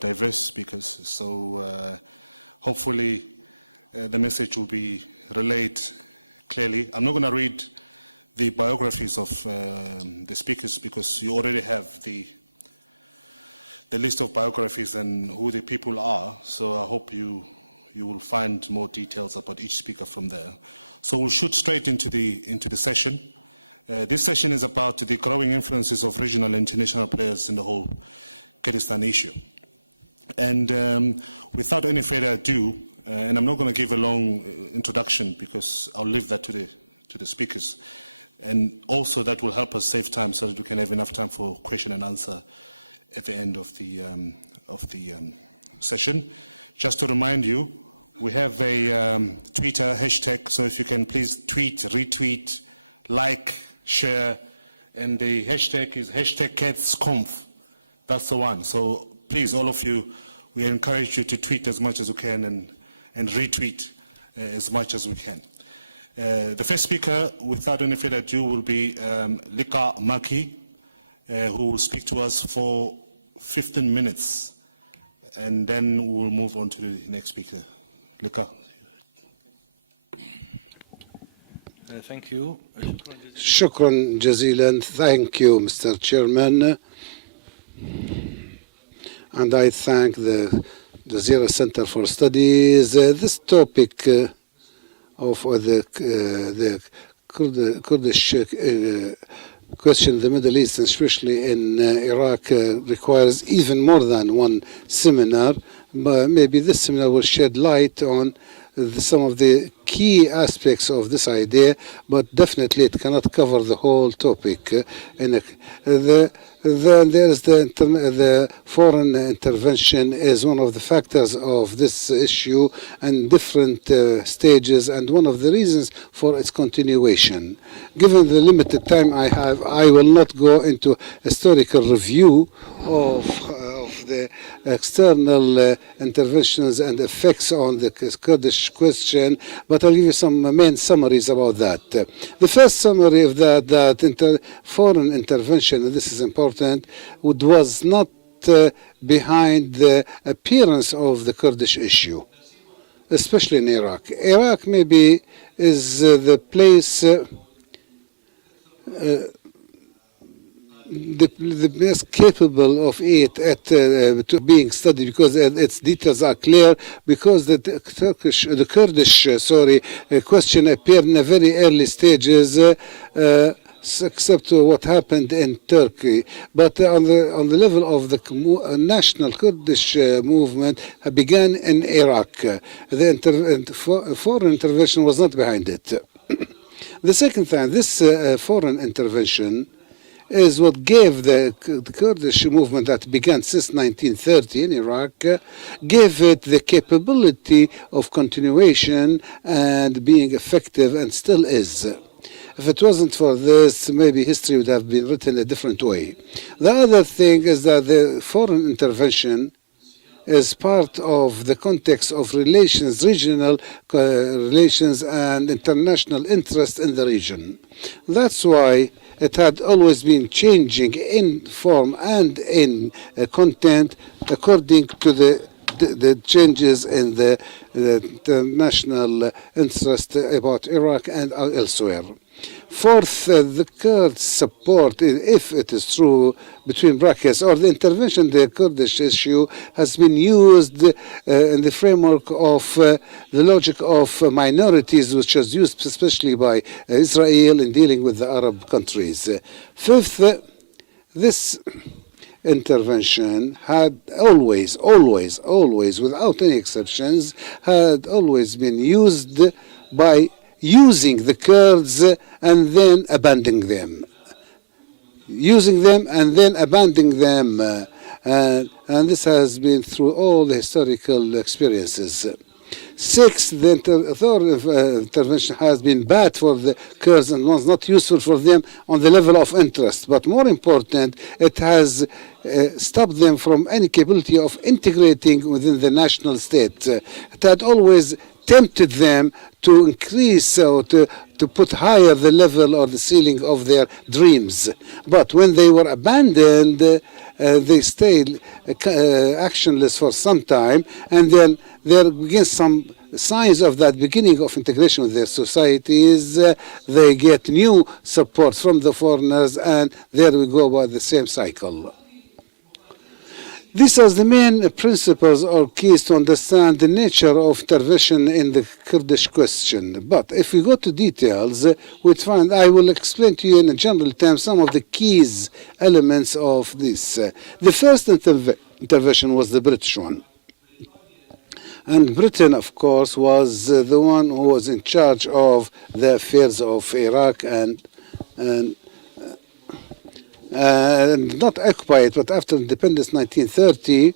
diverse speakers, so hopefully the message will be relayed clearly. I'm not going to read the biographies of the speakers because you already have the list of biographies and who the people are, so I hope you will find more details about each speaker from there. So we'll shoot straight into the session. This session is about the growing influences of regional and international players in the whole Kurdistan issue. And without any further ado, and I'm not going to give a long introduction because I'll leave that to the speakers. And also that will help us save time so we can have enough time for question and answer at the end of the session. Just to remind you, we have a Twitter hashtag, so if you can please tweet, retweet, like, share, and the hashtag is #CatsConf. That's the one. So please, all of you, we encourage you to tweet as much as you can and retweet as much as we can. The first speaker, without any further ado, will be Lika Maki, who will speak to us for 15 minutes, and then we'll move on to the next speaker. Lika. Thank you. شكرا جزيلا. Thank you, Mr. Chairman. And I thank the Jazeera Center for Studies. This topic of the Kurdish question in the Middle East, especially in Iraq, requires even more than one seminar. But maybe this seminar will shed light on some of the key aspects of this idea, but definitely it cannot cover the whole topic. There is the foreign intervention is one of the factors of this issue and different stages, and one of the reasons for its continuation. Given the limited time I have, I will not go into historical review of the external interventions and effects on the Kurdish question, but I'll give you some main summaries about that. The first summary of that foreign intervention, and this is important, was not behind the appearance of the Kurdish issue, especially in Iraq. Iraq maybe is the place the best capable of it to being studied because its details are clear, because the Kurdish question appeared in the very early stages, except what happened in Turkey. But on the level of the national Kurdish movement began in Iraq. The foreign intervention was not behind it. The second thing, this foreign intervention is what gave the Kurdish movement that began since 1930 in Iraq, gave it the capability of continuation and being effective, and still is. If it wasn't for this, maybe history would have been written a different way. The other thing is that the foreign intervention is part of the context of relations, regional relations and international interest in the region. That's why it had always been changing in form and in content according to the changes in the international interest about Iraq and elsewhere. Fourth, the Kurds support, if it is true, between brackets, or the intervention, the Kurdish issue has been used in the framework of the logic of minorities, which was used especially by Israel in dealing with the Arab countries. Fifth, this intervention had always, without any exceptions, had always been used by using the Kurds and then abandoning them. Using them and then abandoning them. And this has been through all the historical experiences. Sixth, the third intervention has been bad for the Kurds and was not useful for them on the level of interest. But more important, it has stopped them from any capability of integrating within the national state. It had always tempted them to increase or to put higher the level or the ceiling of their dreams. But when they were abandoned, they stayed actionless for some time, and then there begins some signs of that beginning of integration with their societies. They get new support from the foreigners, and there we go about the same cycle. These are the main principles or keys to understand the nature of intervention in the Kurdish question. But if we go to details, we find, I will explain to you in a general terms some of the keys, elements of this. The first intervention was the British one. And Britain, of course, was the one who was in charge of the affairs of Iraq and not occupy it, but after independence 1930,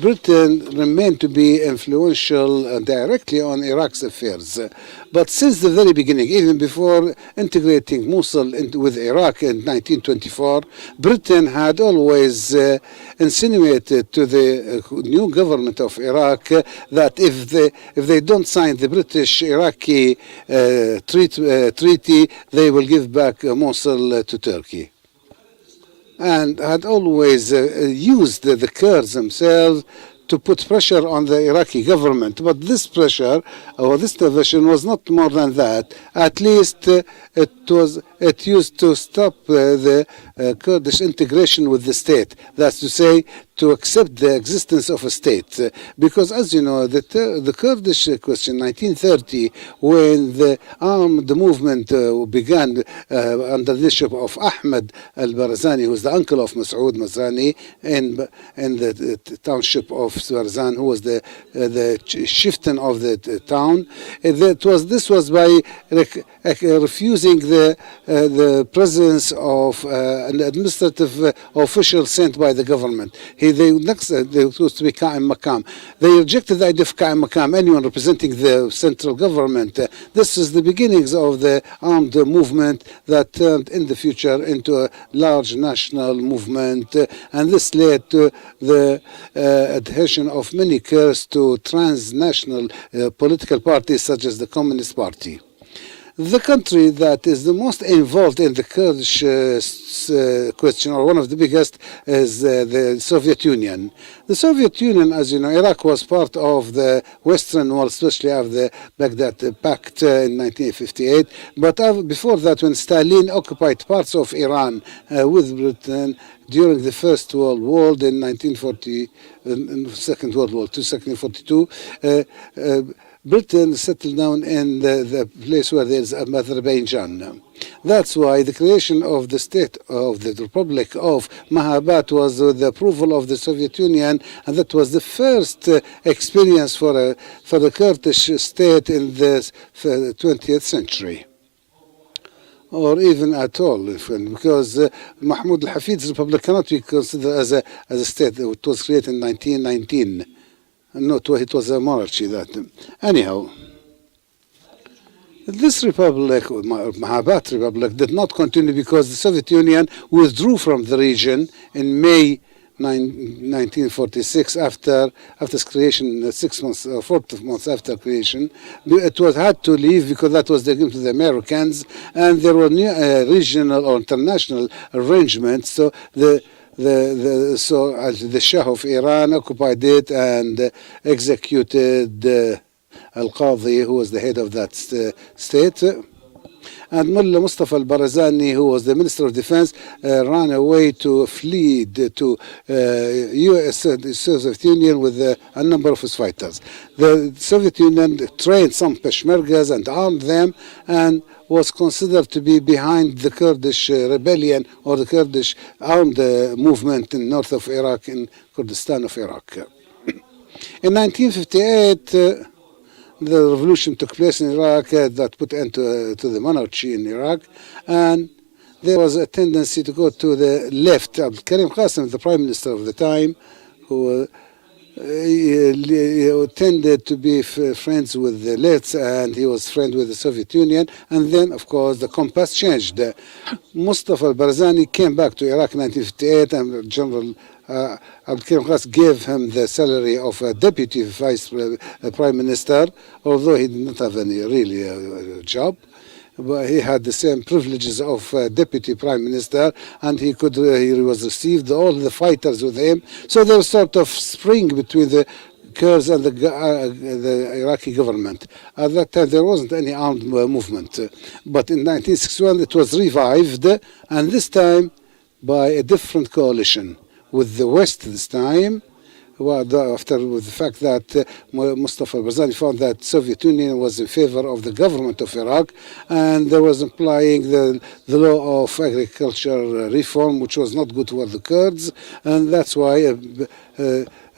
Britain remained to be influential directly on Iraq's affairs. But since the very beginning, even before integrating Mosul with Iraq in 1924, Britain had always insinuated to the new government of Iraq that if they don't sign the British-Iraqi treaty, they will give back Mosul to Turkey. And had always used the Kurds themselves to put pressure on the Iraqi government. But this pressure, or this intervention, was not more than that. At least it used to stop the Kurdish integration with the state. That's to say, to accept the existence of a state. Because as you know, the Kurdish question, 1930, when the armed movement began under the leadership of Ahmed al-Barzani, who was the uncle of Masoud Mazrani, in the township of Barzan, who was the chieftain of the town. This was by refusing the presence of an administrative official sent by the government. They used to be Qa'im Maqam. They rejected the idea of Qa'im Maqam, anyone representing the central government. This is the beginnings of the armed movement that turned in the future into a large national movement, and this led to the adhesion of many Kurds to transnational political parties such as the Communist Party. The country that is the most involved in the Kurdish question, or one of the biggest, is the Soviet Union. The Soviet Union, as you know, Iraq was part of the Western world, especially after the Baghdad Pact in 1958. But before that, when Stalin occupied parts of Iran with Britain during the First World War in 1940, Second World War, 1942, Britain settled down in the place where there is Azerbaijan. That's why the creation of the state of the Republic of Mahabat was with the approval of the Soviet Union, and that was the first experience for the Kurdish state in the 20th century. Or even at all, because Mahmoud al-Hafid's Republic cannot be considered as a state. It was created in 1919. No, it was a monarchy that. Anyhow, this republic, Mahabat Republic, did not continue because the Soviet Union withdrew from the region in May 1946 after its creation, 6 months or 4 months after creation. It had to leave because that was the agreement with the Americans, and there were new regional or international arrangements. So the Shah of Iran occupied it and executed Al-Qadi, who was the head of that state. And Mullah Mustafa al-Barzani, who was the Minister of Defense, ran away to flee to the Soviet Union with a number of his fighters. The Soviet Union trained some Peshmergas and armed them, and was considered to be behind the Kurdish rebellion or the Kurdish armed movement in north of Iraq, in Kurdistan of Iraq. In 1958, the revolution took place in Iraq that put end to the monarchy in Iraq, and there was a tendency to go to the left. Karim Qasim, the prime minister of the time, who he tended to be friends with the left, and he was friends with the Soviet Union. And then, of course, the compass changed. Mustafa al-Barzani came back to Iraq in 1958, and General Abdul Qasim gave him the salary of a deputy vice prime minister, although he did not have any really job. but he had the same privileges of deputy prime minister, and he was received all the fighters with him. So there was sort of spring between the Kurds and the Iraqi government. At that time, there wasn't any armed movement. But in 1961, it was revived, and this time by a different coalition with the West this time. After the fact that Mustafa al-Barzani found that Soviet Union was in favor of the government of Iraq, and there was implying the law of agriculture reform, which was not good for the Kurds, and that's why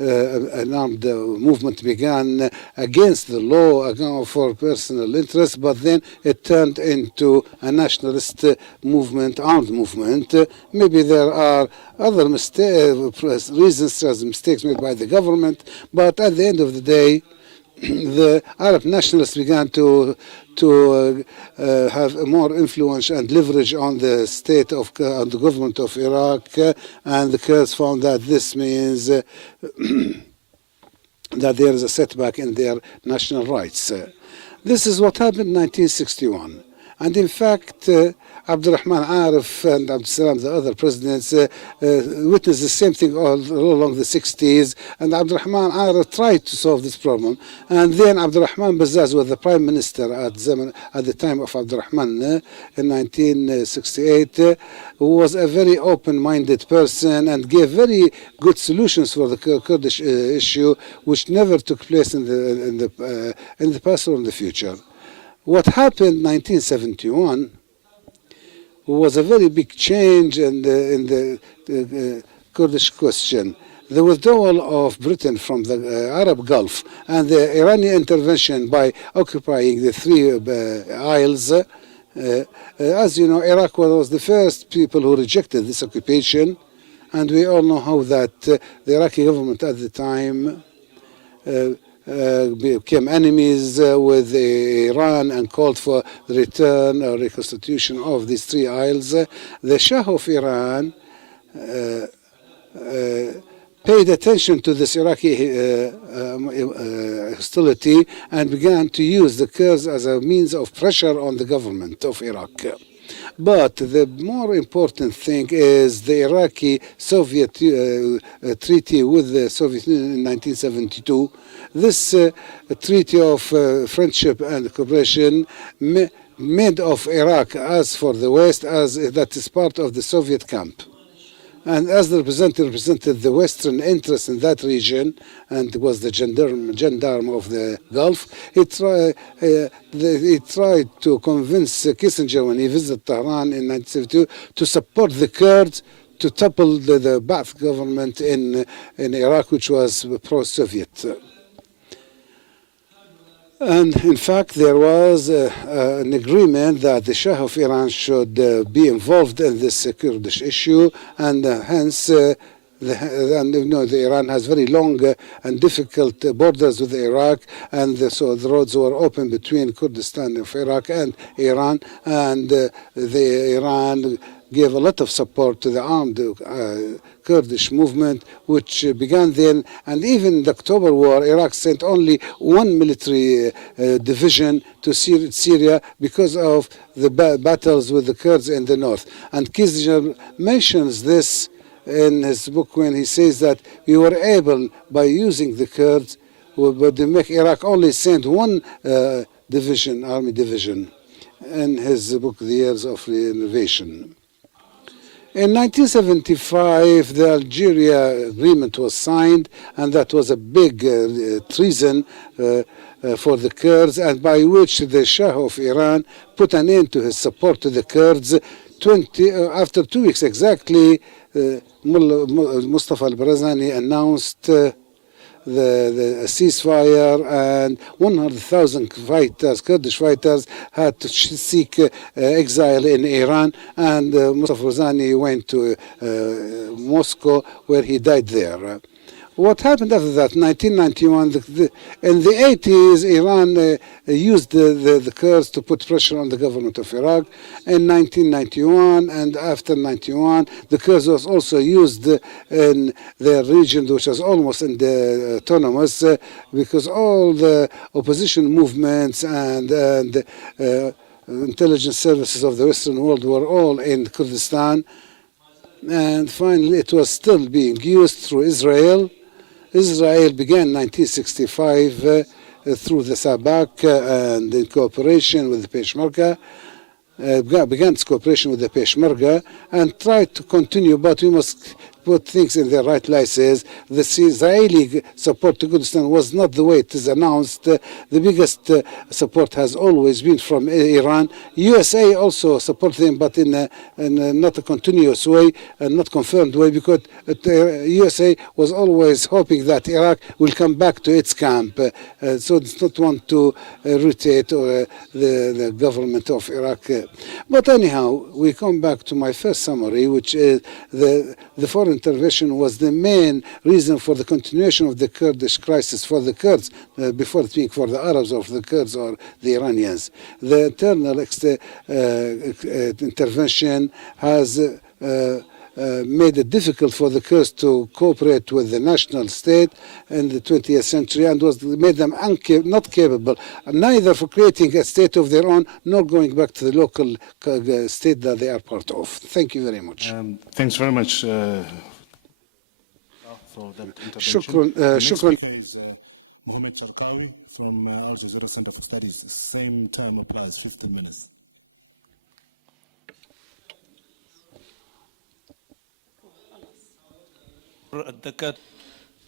an armed movement began against the law for personal interest, but then it turned into a nationalist movement, armed movement. Maybe there are other reasons as mistakes made by the government, but at the end of the day, the Arab nationalists began to have more influence and leverage on the state of on the government of Iraq, and the Kurds found that this means that there is a setback in their national rights. This is what happened in 1961, and in fact, Abdurrahman Arif and Abdul Salam, the other presidents, witnessed the same thing all along the 60s. And Abdurrahman Arif tried to solve this problem. And then Abdurrahman Bazzaz was the prime minister at the time of Abdurrahman in 1968, who was a very open-minded person and gave very good solutions for the Kurdish issue, which never took place in the past or in the future. What happened in 1971 was a very big change in the Kurdish question. The withdrawal of Britain from the Arab Gulf and the Iranian intervention by occupying the three isles. As you know, Iraq was the first people who rejected this occupation, and we all know how that the Iraqi government at the time became enemies with Iran and called for the return or reconstitution of these three isles. The Shah of Iran paid attention to this Iraqi hostility and began to use the Kurds as a means of pressure on the government of Iraq. But the more important thing is the Iraqi-Soviet treaty with the Soviet Union in 1972. This treaty of friendship and cooperation made of Iraq, as for the West, as that is part of the Soviet camp. And as the represented the Western interest in that region, and was the gendarme of the Gulf, he tried to convince Kissinger when he visited Tehran in 1972 to support the Kurds to topple the Ba'ath government in Iraq, which was pro-Soviet. And in fact, there was an agreement that the Shah of Iran should be involved in this Kurdish issue, and hence, Iran has very long and difficult borders with Iraq, and so the roads were open between Kurdistan of Iraq and Iran, and Iran gave a lot of support to the armed Kurdish movement, which began then. And even in the October War, Iraq sent only one military division to Syria because of the battles with the Kurds in the north. And Kissinger mentions this in his book when he says that we were able, by using the Kurds, to make Iraq only send one division, army division, in his book, The Years of Renovation. In 1975, the Algeria agreement was signed, and that was a big treason for the Kurds, and by which the Shah of Iran put an end to his support to the Kurds. After 2 weeks exactly, Mustafa al-Barzani announced the ceasefire, and 100,000 fighters, Kurdish fighters, had to seek exile in Iran, and Mustafa al-Barzani went to Moscow, where he died there. What happened after that? 1991, in the 80s, Iran used the Kurds to put pressure on the government of Iraq. In 1991 and after 91, the Kurds was also used in their region, which was almost autonomous, because all the opposition movements and intelligence services of the Western world were all in Kurdistan. And finally, it was still being used through Israel. Israel began 1965 through the Sabak and in cooperation with the Peshmerga. Began its cooperation with the Peshmerga and tried to continue, but we must put things in their right places. The Israeli support to Kurdistan was not the way it is announced. The biggest support has always been from Iran. USA also supported them, but in not a continuous way and not confirmed way, because USA was always hoping that Iraq will come back to its camp. So it's not want to rotate the government of Iraq. But anyhow, we come back to my first summary, which is the foreign intervention was the main reason for the continuation of the Kurdish crisis for the Kurds, before it being for the Arabs or for the Kurds or the Iranians. The internal intervention has made it difficult for the Kurds to cooperate with the national state in the 20th century and made them not capable, neither for creating a state of their own nor going back to the local state that they are part of. Thank you very much. Thanks very much for that intervention. Shukran. The next speaker is Mohammed Charkawi from Al Jazeera Center for Studies. Same time applies, 15 minutes.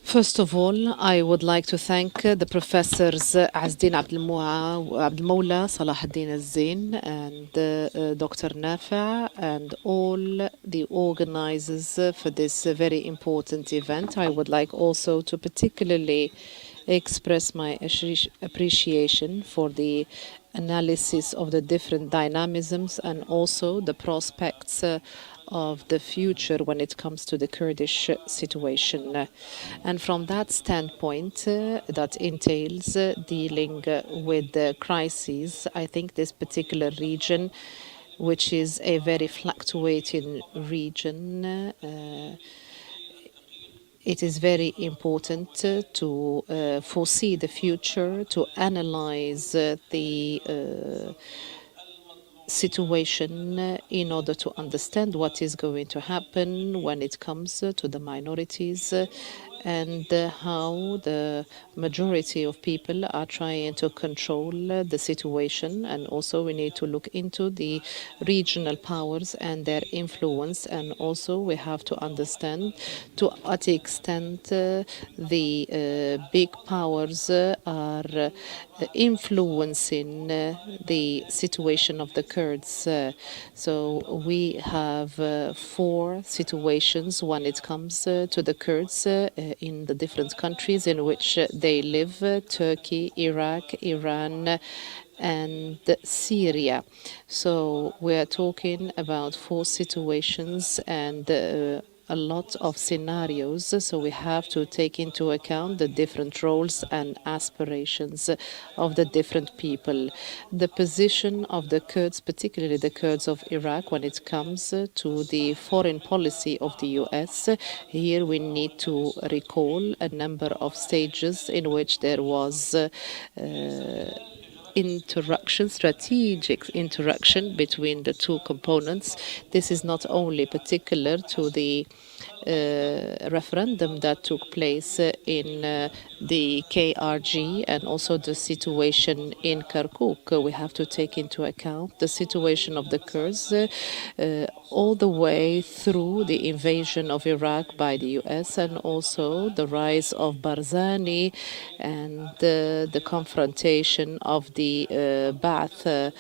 First of all, I would like to thank the professors Azzdin Abdelmoula, Salah ad-Din al-Zain, and Dr. Nafi, and all the organizers for this very important event. I would like also to particularly express my appreciation for the analysis of the different dynamisms and also the prospects of the future when it comes to the Kurdish situation. And from that standpoint, that entails dealing with the crises, I think this particular region, which is a very fluctuating region, it is very important to foresee the future, to analyze the situation in order to understand what is going to happen when it comes to the minorities and how the majority of people are trying to control the situation. And also we need to look into the regional powers and their influence, and also we have to understand to what extent the big powers are influencing the situation of the Kurds. So we have 4 situations when it comes to the Kurds in the different countries in which they live: Turkey, Iraq, Iran, and Syria. So we're talking about 4 situations and a lot of scenarios, so we have to take into account the different roles and aspirations of the different people. The position of the Kurds, particularly the Kurds of Iraq, when it comes to the foreign policy of the US, here we need to recall a number of stages in which there was strategic interaction between the 2 components. This is not only particular to the referendum that took place in the KRG and also the situation in Kirkuk. We have to take into account the situation of the Kurds all the way through the invasion of Iraq by the US, and also the rise of Barzani and the confrontation of the Ba'ath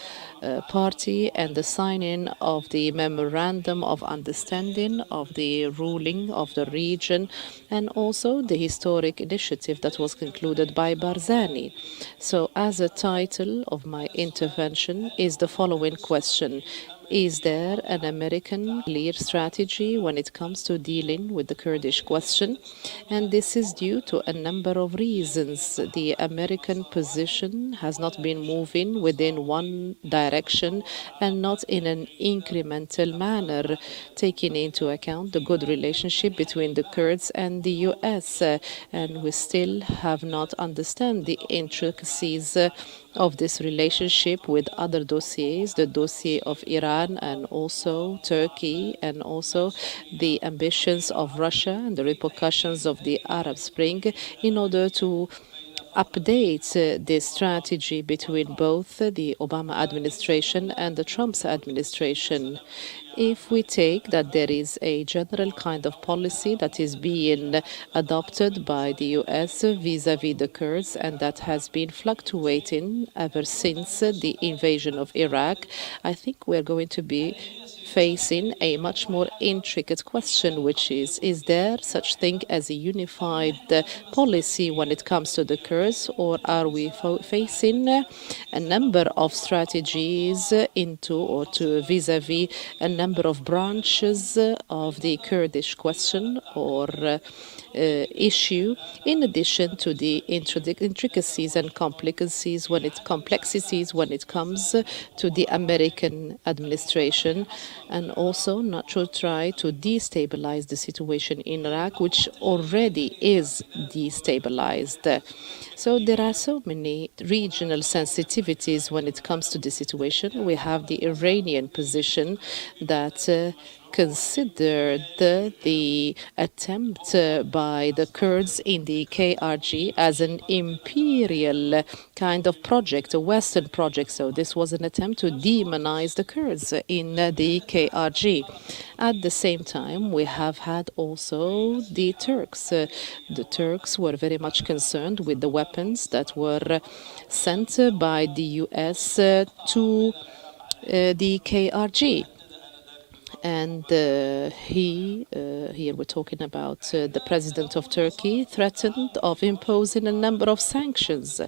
party and the signing of the memorandum of understanding of the ruling of the region, and also the historic initiative that was concluded by Barzani. So as a title of my intervention is the following question: is there an American clear strategy when it comes to dealing with the Kurdish question? And this is due to a number of reasons. The American position has not been moving within one direction and not in an incremental manner, taking into account the good relationship between the Kurds and the US. And we still have not understood the intricacies of this relationship with other dossiers, the dossier of Iran and also Turkey, and also the ambitions of Russia and the repercussions of the Arab Spring, in order to update the strategy between both the Obama administration and the Trump's administration. If we take that there is a general kind of policy that is being adopted by the US vis-à-vis the Kurds, and that has been fluctuating ever since the invasion of Iraq, I think we're going to be facing a much more intricate question, which is there such thing as a unified policy when it comes to the Kurds, or are we facing a number of strategies into or to vis-à-vis a number of branches of the Kurdish question or issue, in addition to the intricacies and complexities when it comes to the American administration, and also not to try to destabilize the situation in Iraq, which already is destabilized. So there are so many regional sensitivities when it comes to the situation. We have the Iranian position that considered the attempt by the Kurds in the KRG as an imperial kind of project, a Western project. So this was an attempt to demonize the Kurds in the KRG. At the same time, we have had also the Turks. The Turks were very much concerned with the weapons that were sent by the US to the KRG. And here we're talking about the president of Turkey threatened of imposing a number of sanctions.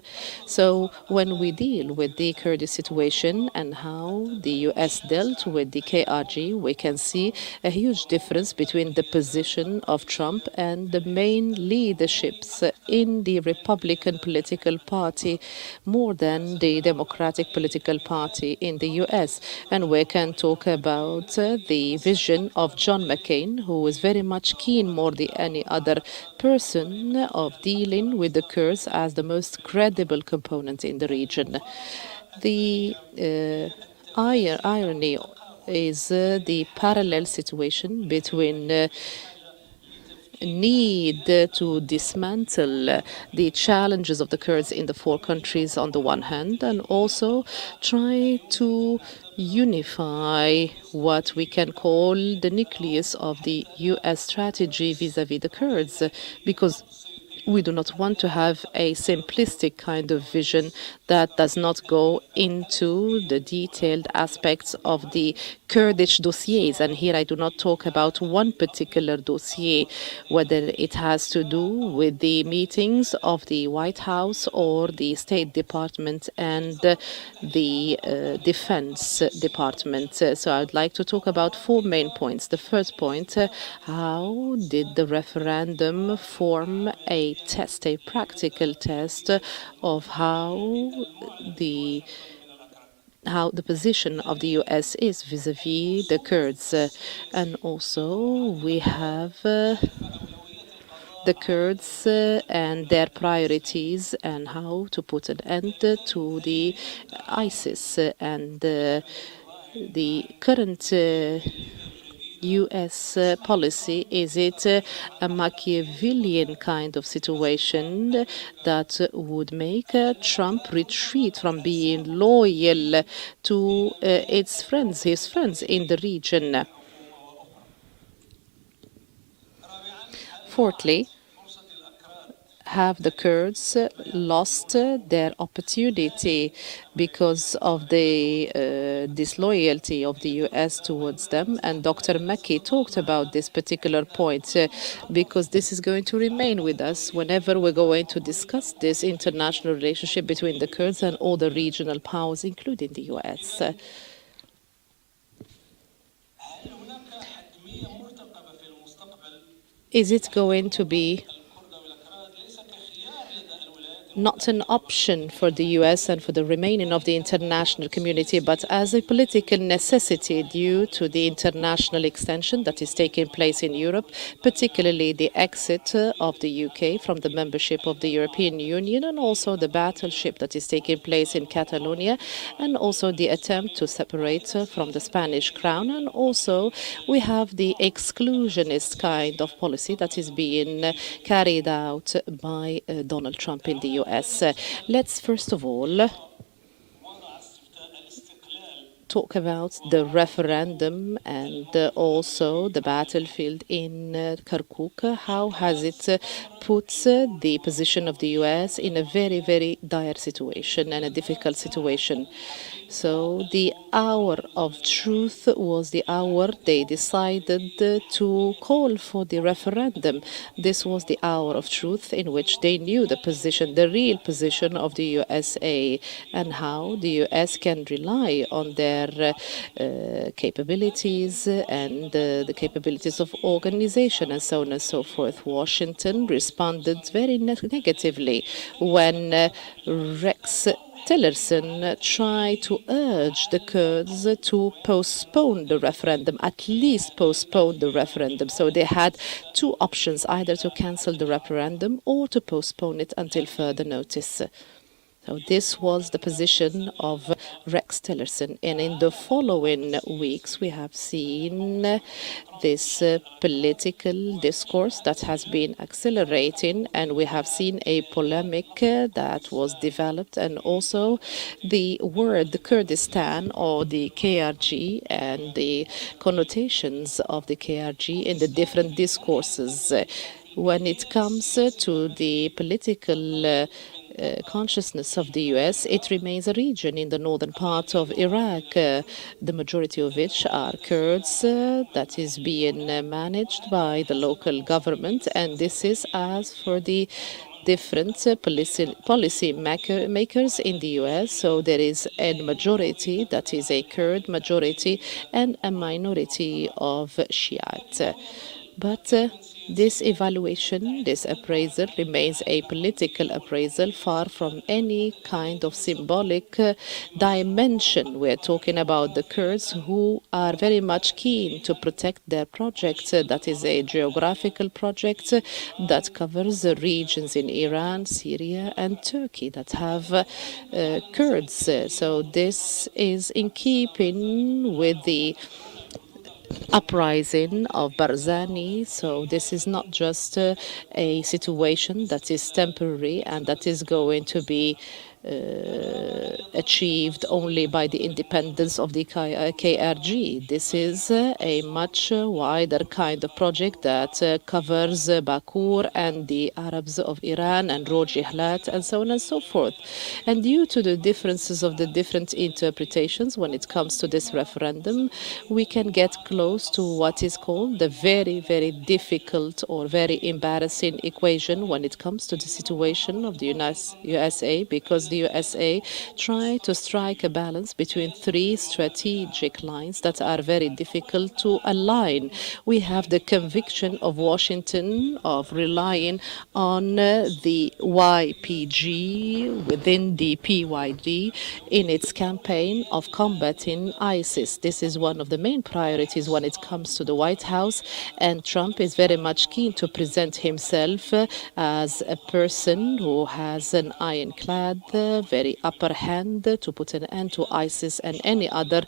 So when we deal with the Kurdish situation and how the US dealt with the KRG, we can see a huge difference between the position of Trump and the main leaderships in the Republican political party more than the Democratic political party in the US. And we can talk about the vision of John McCain, who was very much keen more than any other person of dealing with the Kurds as the most credible component in the region. The irony is the parallel situation between need to dismantle the challenges of the Kurds in the four countries on the one hand, and also try to unify what we can call the nucleus of the US strategy vis-à-vis the Kurds, because we do not want to have a simplistic kind of vision that does not go into the detailed aspects of the Kurdish dossiers. And here I do not talk about one particular dossier, whether it has to do with the meetings of the White House or the State Department and the Defense Department. So I would like to talk about four main points. The first point, how did the referendum form a test, a practical test of how the position of the US is vis-à-vis the Kurds. And also we have the Kurds and their priorities and how to put an end to the ISIS. And the current US policy, is it a Machiavellian kind of situation that would make Trump retreat from being loyal to his friends in the region? Fourthly, have the Kurds lost their opportunity because of the disloyalty of the US towards them? And Dr. Maki talked about this particular point because this is going to remain with us whenever we're going to discuss this international relationship between the Kurds and all the regional powers, including the US. Is it going to be not an option for the US and for the remaining of the international community, but as a political necessity due to the international extension that is taking place in Europe, particularly the exit of the UK from the membership of the European Union, and also the battleship that is taking place in Catalonia, and also the attempt to separate from the Spanish crown. And also we have the exclusionist kind of policy that is being carried out by Donald Trump in the US. Let's first of all talk about the referendum and also the battlefield in Kirkuk. How has it put the position of the US in a very, very dire situation and a difficult situation? So the hour of truth was the hour they decided to call for the referendum. This was the hour of truth in which they knew the position, the real position of the USA, and how the US can rely on their capabilities and the capabilities of organization and so on and so forth. Washington responded very negatively when Rex Tillerson tried to urge the Kurds to postpone the referendum, at least postpone the referendum. So they had two options, either to cancel the referendum or to postpone it until further notice. So this was the position of Rex Tillerson. And in the following weeks, we have seen this political discourse that has been accelerating, and we have seen a polemic that was developed, and also the word Kurdistan or the KRG and the connotations of the KRG in the different discourses. When it comes to the political consciousness of the US, it remains a region in the northern part of Iraq, the majority of which are Kurds, that is being managed by the local government, and this is as for the different policy makers in the US. So there is a majority that is a Kurd majority and a minority of Shiite. But this evaluation, this appraisal remains a political appraisal, far from any kind of symbolic dimension. We're talking about the Kurds who are very much keen to protect their project. That is a geographical project that covers the regions in Iran, Syria, and Turkey that have Kurds. So this is in keeping with the uprising of Barzani. So this is not just a situation that is temporary and that is going to be achieved only by the independence of the KRG. This is a much wider kind of project that covers Bakur and the Arabs of Iran and Rojihlat and so on and so forth. And due to the differences of the different interpretations when it comes to this referendum, we can get close to what is called the very, very difficult or very embarrassing equation when it comes to the situation of the USA, because the USA tried to strike a balance between three strategic lines that are very difficult to align. We have the conviction of Washington of relying on the YPG within the PYD in its campaign of combating ISIS. This is one of the main priorities when it comes to the White House, and Trump is very much keen to present himself as a person who has an ironclad, very upper hand to put an end to ISIS and any other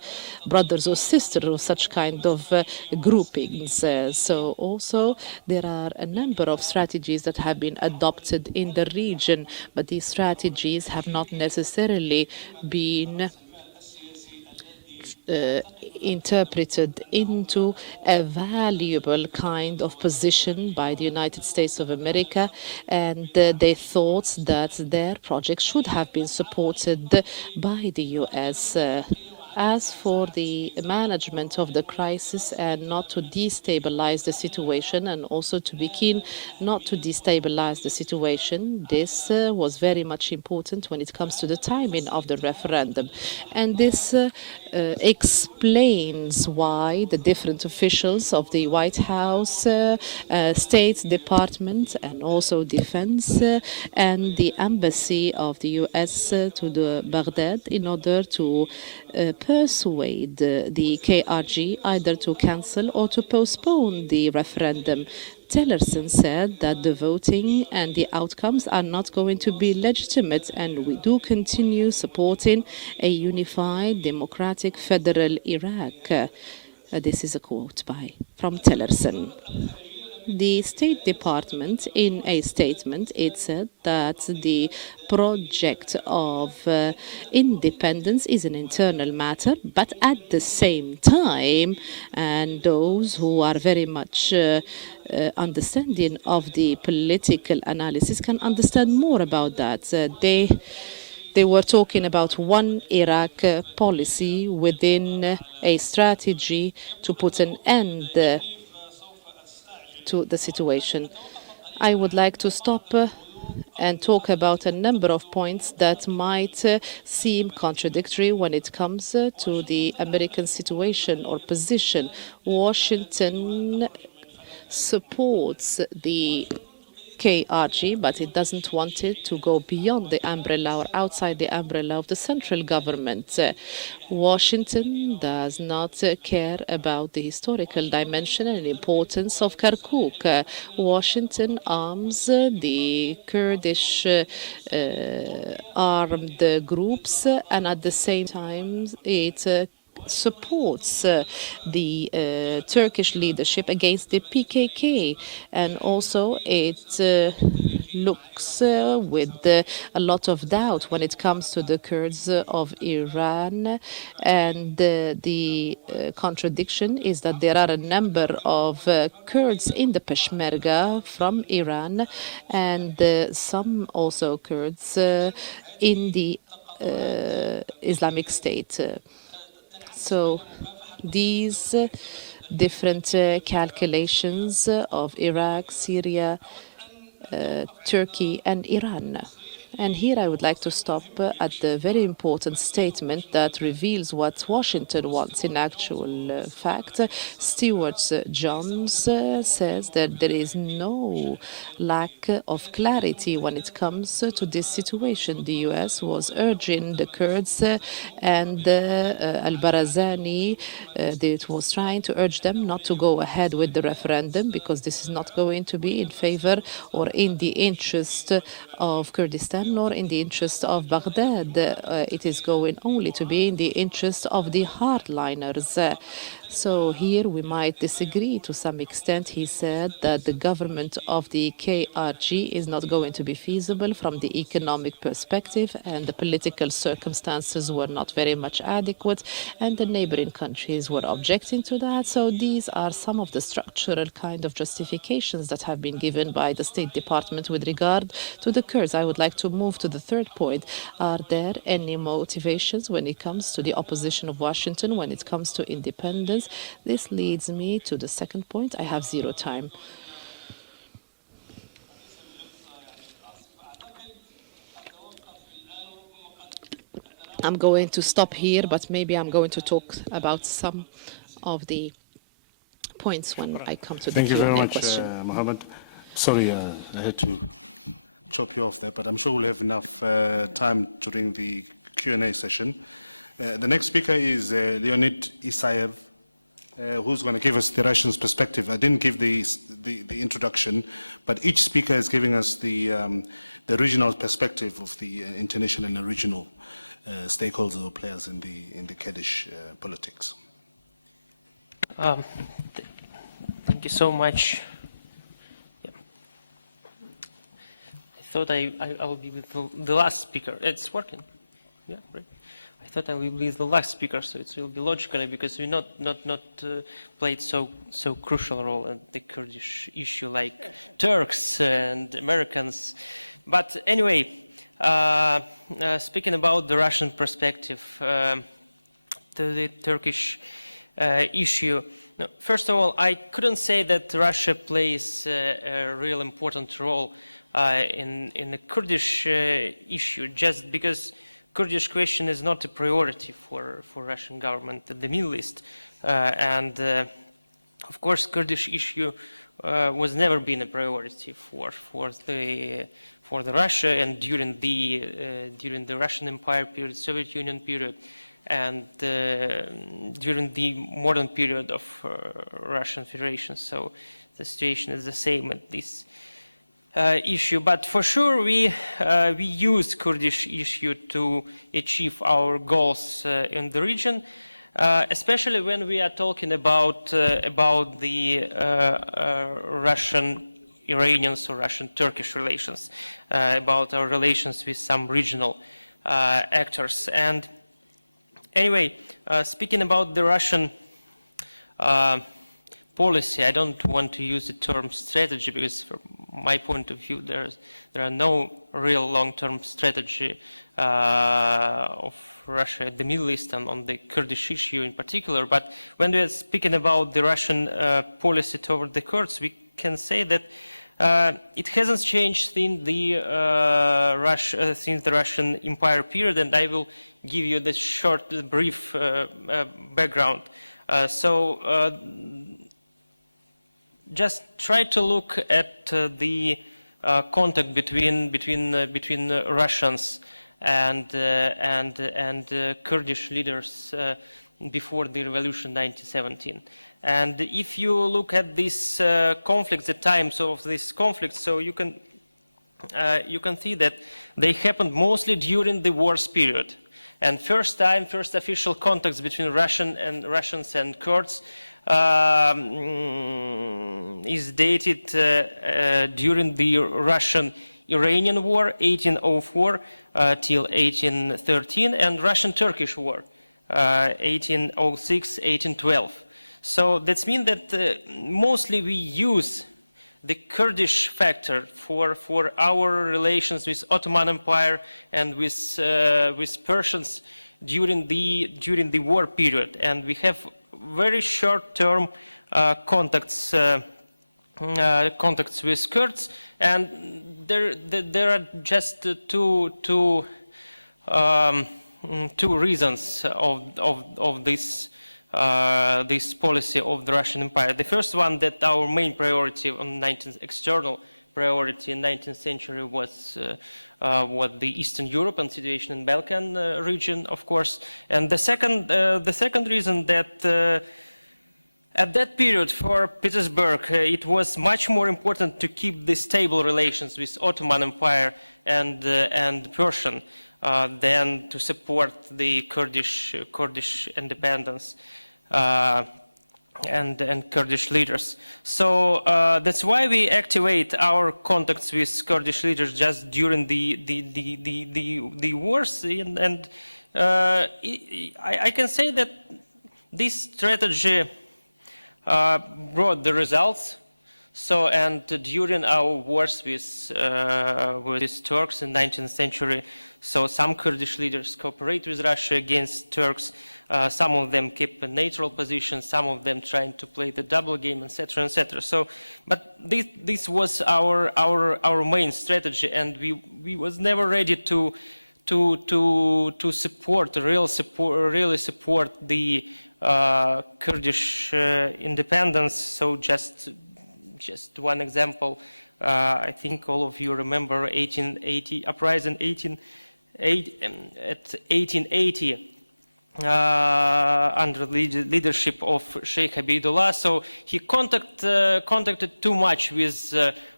brothers or sisters of such kind of groupings. So also there are a number of strategies that have been adopted in the region, but these strategies have not necessarily been interpreted into a valuable kind of position by the United States of America, and they thought that their project should have been supported by the US. As for the management of the crisis and not to destabilize the situation, and also to be keen not to destabilize the situation, this was very much important when it comes to the timing of the referendum. And this explains why the different officials of the White House, State Department, and also Defense, and the Embassy of the US to the Baghdad, in order to persuade the KRG either to cancel or to postpone the referendum. Tillerson said that the voting and the outcomes are not going to be legitimate, and we do continue supporting a unified, democratic, federal Iraq. This is a quote from Tillerson. The State Department, in a statement, it said that the project of independence is an internal matter, but at the same time, and those who are very much understanding of the political analysis can understand more about that. They were talking about one Iraq policy within a strategy to put an end to the situation. I would like to stop and talk about a number of points that might seem contradictory when it comes to the American situation or position. Washington supports the KRG, but it doesn't want it to go beyond the umbrella or outside the umbrella of the central government. Washington does not care about the historical dimension and importance of Kirkuk. Washington arms the Kurdish armed groups, and at the same time it supports the Turkish leadership against the PKK, and also it looks with a lot of doubt when it comes to the Kurds of Iran. And the contradiction is that there are a number of Kurds in the Peshmerga from Iran, and some also Kurds in the Islamic State. So these different calculations of Iraq, Syria, Turkey, and Iran. And here I would like to stop at the very important statement that reveals what Washington wants in actual fact. Stewart Jones says that there is no lack of clarity when it comes to this situation. The US was urging the Kurds and al-Barazani, it was trying to urge them not to go ahead with the referendum because this is not going to be in favor or in the interest of Kurdistan nor in the interest of Baghdad. It is going only to be in the interest of the hardliners. So here we might disagree to some extent. He said that the government of the KRG is not going to be feasible from the economic perspective, and the political circumstances were not very much adequate, and the neighboring countries were objecting to that. So these are some of the structural kind of justifications that have been given by the State Department with regard to the Kurds. I would like to move to the third point. Are there any motivations when it comes to the opposition of Washington, when it comes to independence? This leads me to the second point. I have zero time. I'm going to stop here, but maybe I'm going to talk about some of the points when I come to the Thank you very much, question. Mohammed. Sorry, I had to chop you off there, but I'm sure we'll have enough time during the Q&A session. The next speaker is Leonid Isaev, who's going to give us the Russian perspective. I didn't give the introduction, but each speaker is giving us the regional perspective of the international and regional stakeholders or players in the Kurdish politics. Thank you so much. Yeah. I thought I will be with the last speaker. It's working. Yeah, right. I thought I will be the last speaker, so it will be logically because we not played so crucial role in the Kurdish issue like Turks and Americans. But anyway, speaking about the Russian perspective, the Turkish issue. First of all, I couldn't say that Russia plays a real important role in the Kurdish issue, just because Kurdish question is not a priority for Russian government of the Middle East, and of course, Kurdish issue was never been a priority for the Russia, and during the Russian Empire period, Soviet Union period, and during the modern period of Russian Federation. So the situation is the same at this issue. But for sure, we use Kurdish issue to achieve our goals in the region, especially when we are talking about the Russian-Iranian or Russian-Turkish relations, about our relations with some regional actors. And anyway, speaking about the Russian policy, I don't want to use the term strategy because from my point of view there are no real long-term strategy of Russia and the Middle East on the Kurdish issue in particular. But when we are speaking about the Russian policy toward the Kurds, we can say that it hasn't changed since the Russian Empire period, and I will give you this short, brief background. Just try to look at the contact between Russians and Kurdish leaders before the revolution 1917. And if you look at this conflict, the times of this conflict, so you can see that they happened mostly during the war's period. And first official contact between Russians and Kurds is dated during the Russian-Iranian War, 1804 till 1813, and Russian-Turkish War, 1806-1812. So that means that mostly we use the Kurdish factor for our relations with Ottoman Empire and with Persians during the war period, and we have very short-term contacts with Kurds, and there are just two reasons of this policy of the Russian Empire. The first one, that our main priority external priority in 19th century was the Eastern Europe and situation in the Balkan region, of course. And the second reason that at that period for Petersburg, it was much more important to keep the stable relations with Ottoman Empire and Persian than to support the Kurdish independence and Kurdish leaders. So that's why we activate our contacts with Kurdish leaders just during the wars, and I can say that this strategy brought the results. So, and during our wars with Turks in the 19th century, so some Kurdish leaders cooperated with Russia against Turks. Some of them kept a neutral position, some of them trying to play the double game, etc., etc. So, but this was our main strategy, and we was never ready to support, really support the Kurdish independence. So just one example, I think all of you remember 1880 uprising, 1880. Under the leadership of Sheikh Abdullah. So he contacted too much with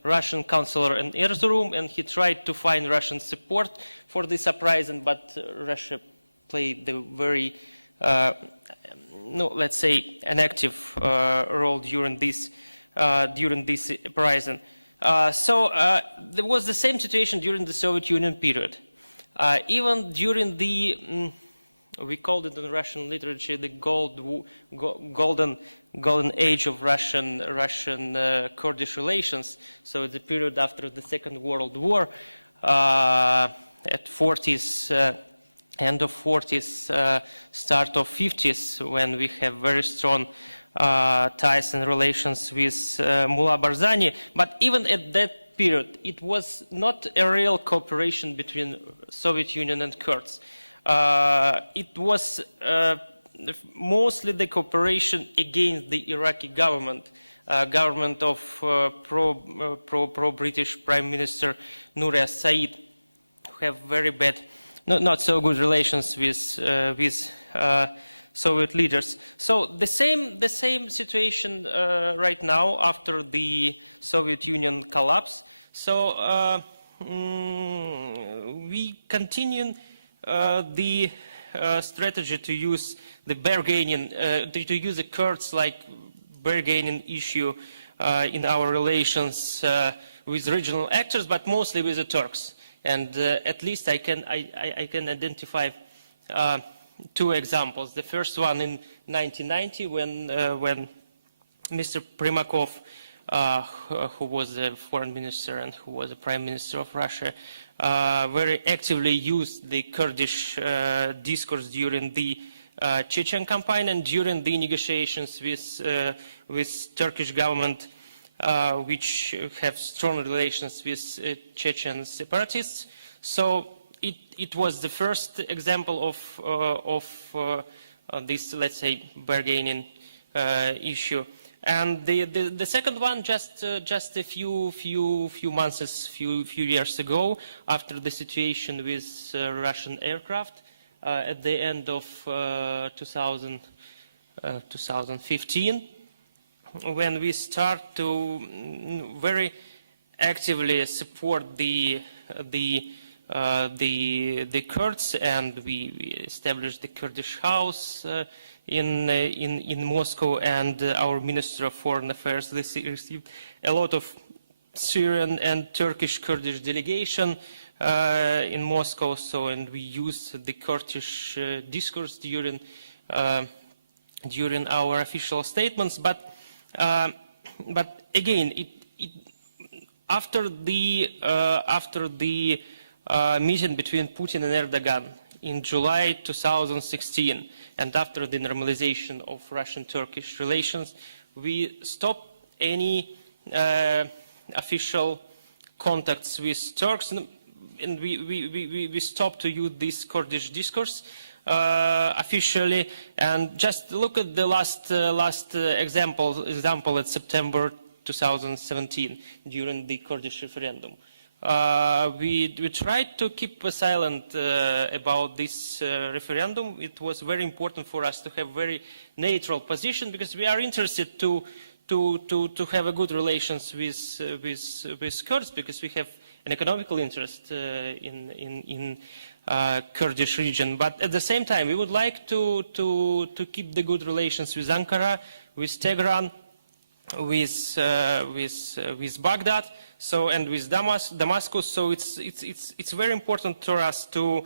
Russian counselor in Erzurum, and he tried to find Russian support for this uprising, but Russia played a very, let's say, an active role during this uprising. So there was the same situation during the Soviet Union period. Even during the we call it in Russian literature the golden age of Russian Kurdish relations. So the period after the Second World War, at 40s, end of 40s, start of 50s when we have very strong ties and relations with Mullah Barzani. But even at that period, it was not a real cooperation between Soviet Union and Kurds. It was mostly the cooperation against the Iraqi government, government of pro-British Prime Minister Nuriyat Saeed, have very bad, not so good relations with Soviet leaders. So the same situation right now after the Soviet Union collapse. So we continue the strategy to use the bargaining, to use the Kurds like bargaining issue in our relations with regional actors, but mostly with the Turks. And at least I can identify two examples. The first one in 1990 when Mr. Primakov, who was the foreign minister and who was the prime minister of Russia, very actively used the Kurdish discourse during the Chechen campaign and during the negotiations with Turkish government, which have strong relations with Chechen separatists. So it was the first example of this, let's say, bargaining issue. And the second one, just a few months, few years ago, after the situation with Russian aircraft, at the end of 2015, when we start to very actively support the Kurds, and we established the Kurdish House in Moscow, and our Minister of Foreign Affairs received a lot of Syrian and Turkish Kurdish delegation in Moscow. So, and we used the Kurdish discourse during our official statements. But again, after the meeting between Putin and Erdogan in July 2016, and after the normalization of Russian-Turkish relations, we stopped any official contacts with Turks, and we stopped to use this Kurdish discourse officially. And just look at the last example at September 2017 during the Kurdish referendum. We tried to keep silent about this referendum. It was very important for us to have very neutral position, because we are interested to have a good relations with Kurds, because we have an economical interest in Kurdish region. But at the same time, we would like to keep the good relations with Ankara, with Tehran, with Baghdad, so, and with Damascus. So it's very important for us to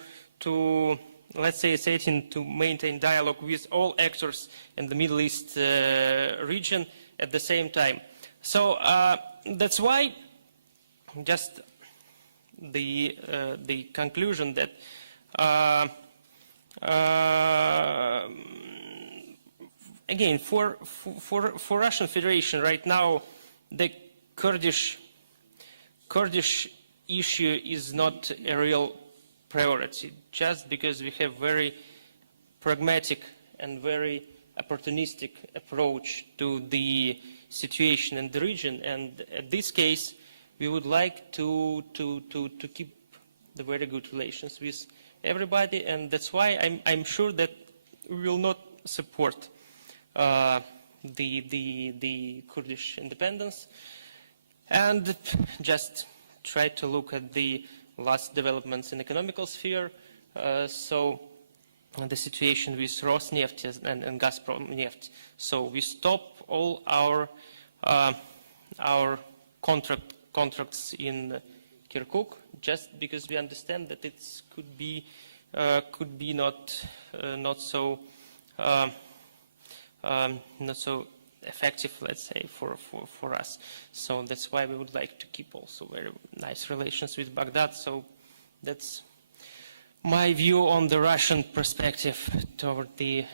let's say to maintain dialogue with all actors in the Middle East region at the same time. So that's why just the conclusion that again, for Russian Federation right now, the Kurdish issue is not a real priority, just because we have very pragmatic and very opportunistic approach to the situation in the region. And in this case, we would like to keep the very good relations with everybody, and that's why I'm sure that we will not support the Kurdish independence, and just try to look at the last developments in economical sphere. So the situation with Rosneft and Gazprom Neft. So we stop all our contracts in Kirkuk, just because we understand that it could be not so effective, let's say, for us. So that's why we would like to keep also very nice relations with Baghdad. So that's my view on the Russian perspective toward the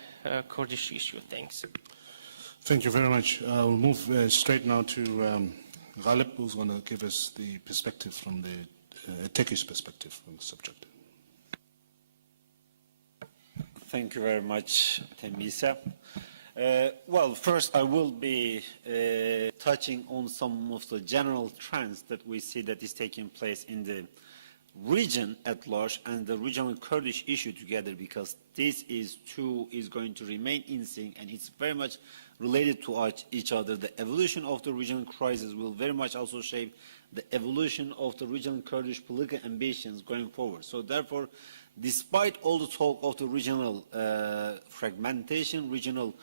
Kurdish issue. Thanks. Thank you very much. We'll move straight now to Ghalib, who's going to give us the perspective from the Turkish perspective on the subject. Thank you very much, Temisa. Well, first I will be touching on some of the general trends that we see that is taking place in the region at large and the regional Kurdish issue together, because this is going to remain in sync and it's very much related to each other. The evolution of the regional crisis will very much also shape the evolution of the regional Kurdish political ambitions going forward. So therefore, despite all the talk of the regional fragmentation, regional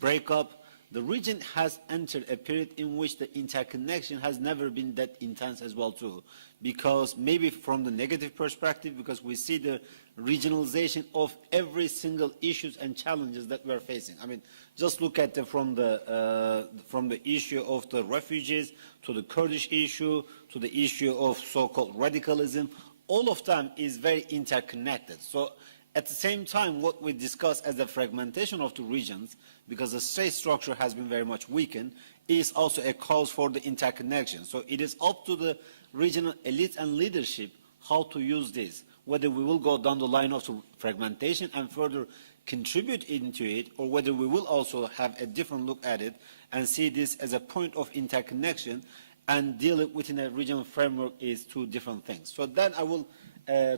breakup, the region has entered a period in which the interconnection has never been that intense as well too. Because maybe from the negative perspective, because we see the regionalization of every single issues and challenges that we are facing. I mean, just look at from the issue of the refugees to the Kurdish issue to the issue of so-called radicalism. All of them is very interconnected. So at the same time, what we discuss as the fragmentation of the regions, because the state structure has been very much weakened, is also a cause for the interconnection. So it is up to the regional elites and leadership how to use this, whether we will go down the line of the fragmentation and further contribute into it, or whether we will also have a different look at it and see this as a point of interconnection and deal it within a regional framework is two different things. So then I will,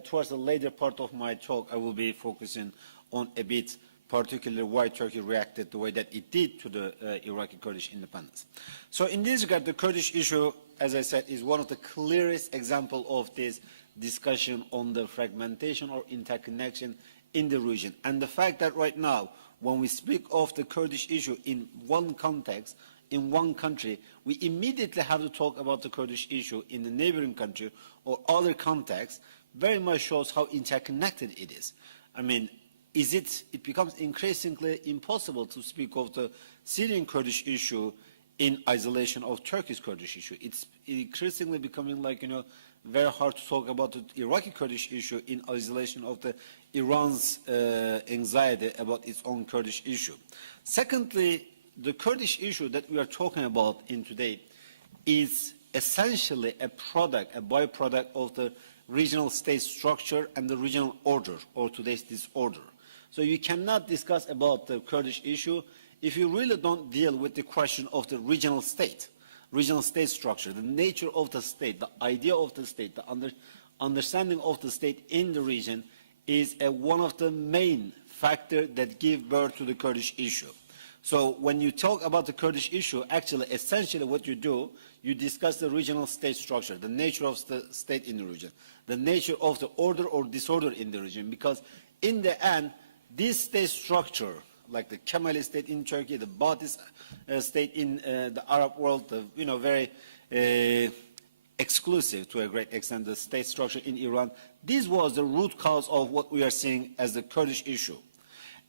towards the later part of my talk, I will be focusing on a bit particularly why Turkey reacted the way that it did to the Iraqi Kurdish independence. So in this regard, the Kurdish issue, as I said, is one of the clearest examples of this discussion on the fragmentation or interconnection in the region. And the fact that right now, when we speak of the Kurdish issue in one context, in one country, we immediately have to talk about the Kurdish issue in the neighboring country or other contexts, very much shows how interconnected it is. I mean, it becomes increasingly impossible to speak of the Syrian Kurdish issue in isolation of Turkish Kurdish issue. It's increasingly becoming like, very hard to talk about the Iraqi Kurdish issue in isolation of the Iran's anxiety about its own Kurdish issue. Secondly, the Kurdish issue that we are talking about in today is essentially a product, a byproduct of the regional state structure and the regional order, or today's disorder. So you cannot discuss about the Kurdish issue if you really don't deal with the question of the regional state structure, the nature of the state, the idea of the state, the understanding of the state in the region is one of the main factors that give birth to the Kurdish issue. So when you talk about the Kurdish issue, actually, essentially what you do, you discuss the regional state structure, the nature of the state in the region, the nature of the order or disorder in the region, because in the end, this state structure, like the Kemalist state in Turkey, the Baathist state in the Arab world, the very exclusive to a great extent, the state structure in Iran, this was the root cause of what we are seeing as the Kurdish issue.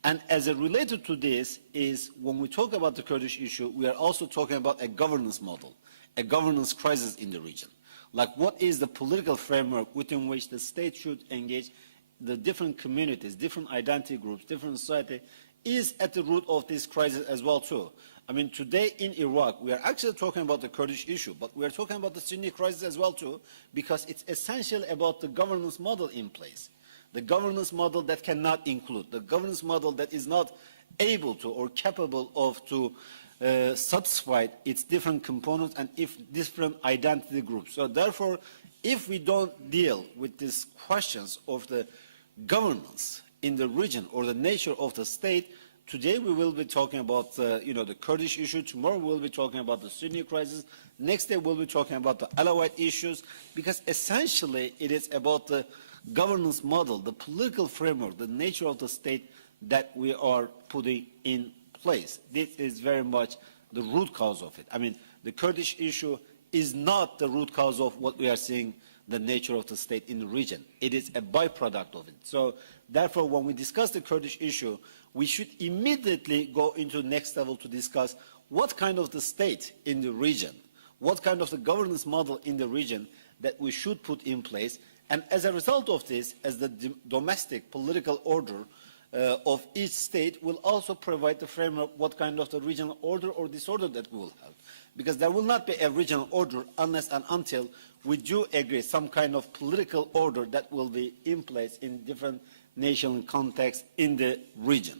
And as a related to this is when we talk about the Kurdish issue, we are also talking about a governance model, a governance crisis in the region. Like what is the political framework within which the state should engage the different communities, different identity groups, different society, is at the root of this crisis as well too. I mean, today in Iraq, we are actually talking about the Kurdish issue, but we are talking about the Sunni crisis as well too, because it's essentially about the governance model in place. The governance model that cannot include, the governance model that is not able to or capable of to satisfy its different components and different identity groups. So therefore, if we don't deal with these questions of the governance in the region or the nature of the state, today we will be talking about the Kurdish issue, tomorrow we'll be talking about the Sunni crisis, next day we'll be talking about the Alawite issues, because essentially it is about the governance model, the political framework, the nature of the state that we are putting in place. This is very much the root cause of it. I mean, the Kurdish issue is not the root cause of what we are seeing, the nature of the state in the region. It is a byproduct of it. So therefore, when we discuss the Kurdish issue, we should immediately go into the next level to discuss what kind of the state in the region, what kind of the governance model in the region that we should put in place, And as a result of this, as the domestic political order of each state will also provide the framework what kind of the regional order or disorder that we will have. Because there will not be a regional order unless and until we do agree some kind of political order that will be in place in different national contexts in the region.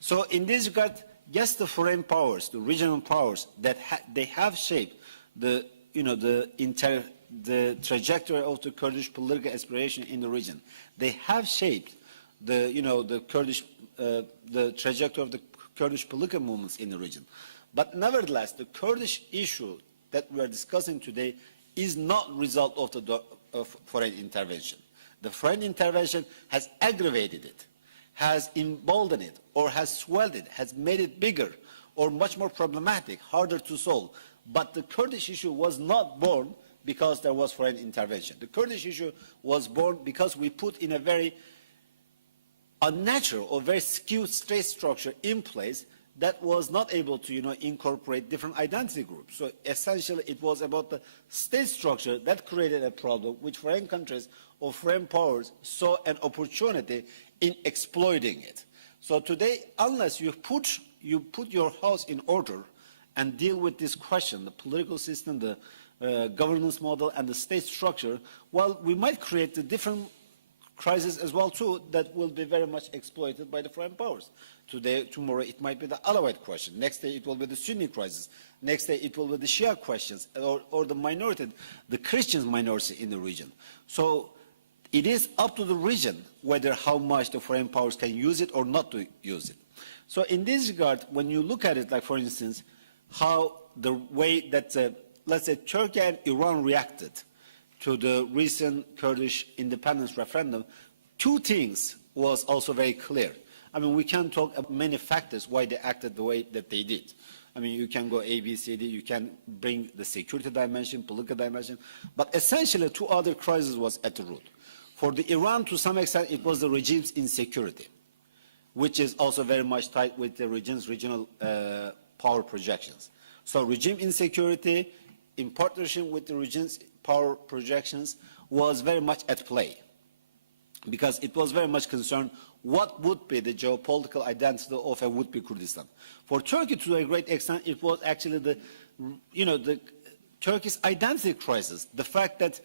So in this regard, yes, the foreign powers, the regional powers, that they have shaped the, the trajectory of the Kurdish political aspiration in the region. They have shaped the, the Kurdish, the trajectory of the Kurdish political movements in the region. But nevertheless, the Kurdish issue that we are discussing today is not a result of foreign intervention. The foreign intervention has aggravated it, has emboldened it, or has swelled it, has made it bigger, or much more problematic, harder to solve. But the Kurdish issue was not born because there was foreign intervention. The Kurdish issue was born because we put in a very unnatural or very skewed state structure in place that was not able to, incorporate different identity groups. So essentially, it was about the state structure that created a problem which foreign countries or foreign powers saw an opportunity in exploiting it. So today, unless you put your house in order and deal with this question, the political system, the governance model, and the state structure, well, we might create a different crisis as well too that will be very much exploited by the foreign powers. Tomorrow it might be the Alawite question. Next day it will be the Sunni crisis. Next day it will be the Shia questions or the minority, the Christian minority in the region. So it is up to the region whether how much the foreign powers can use it or not to use it. So in this regard, when you look at it, like for instance, how the way that, let's say, Turkey and Iran reacted to the recent Kurdish independence referendum, two things was also very clear. I mean, we can talk about many factors why they acted the way that they did. I mean, you can go A, B, C, D, you can bring the security dimension, political dimension, but essentially two other crises was at the root. For the Iran, to some extent, it was the regime's insecurity, which is also very much tied with the regime's regional power projections. So regime insecurity in partnership with the regime's power projections was very much at play because it was very much concerned what would be the geopolitical identity of a would-be Kurdistan. For Turkey, to a great extent, it was actually the Turkey's identity crisis, the fact that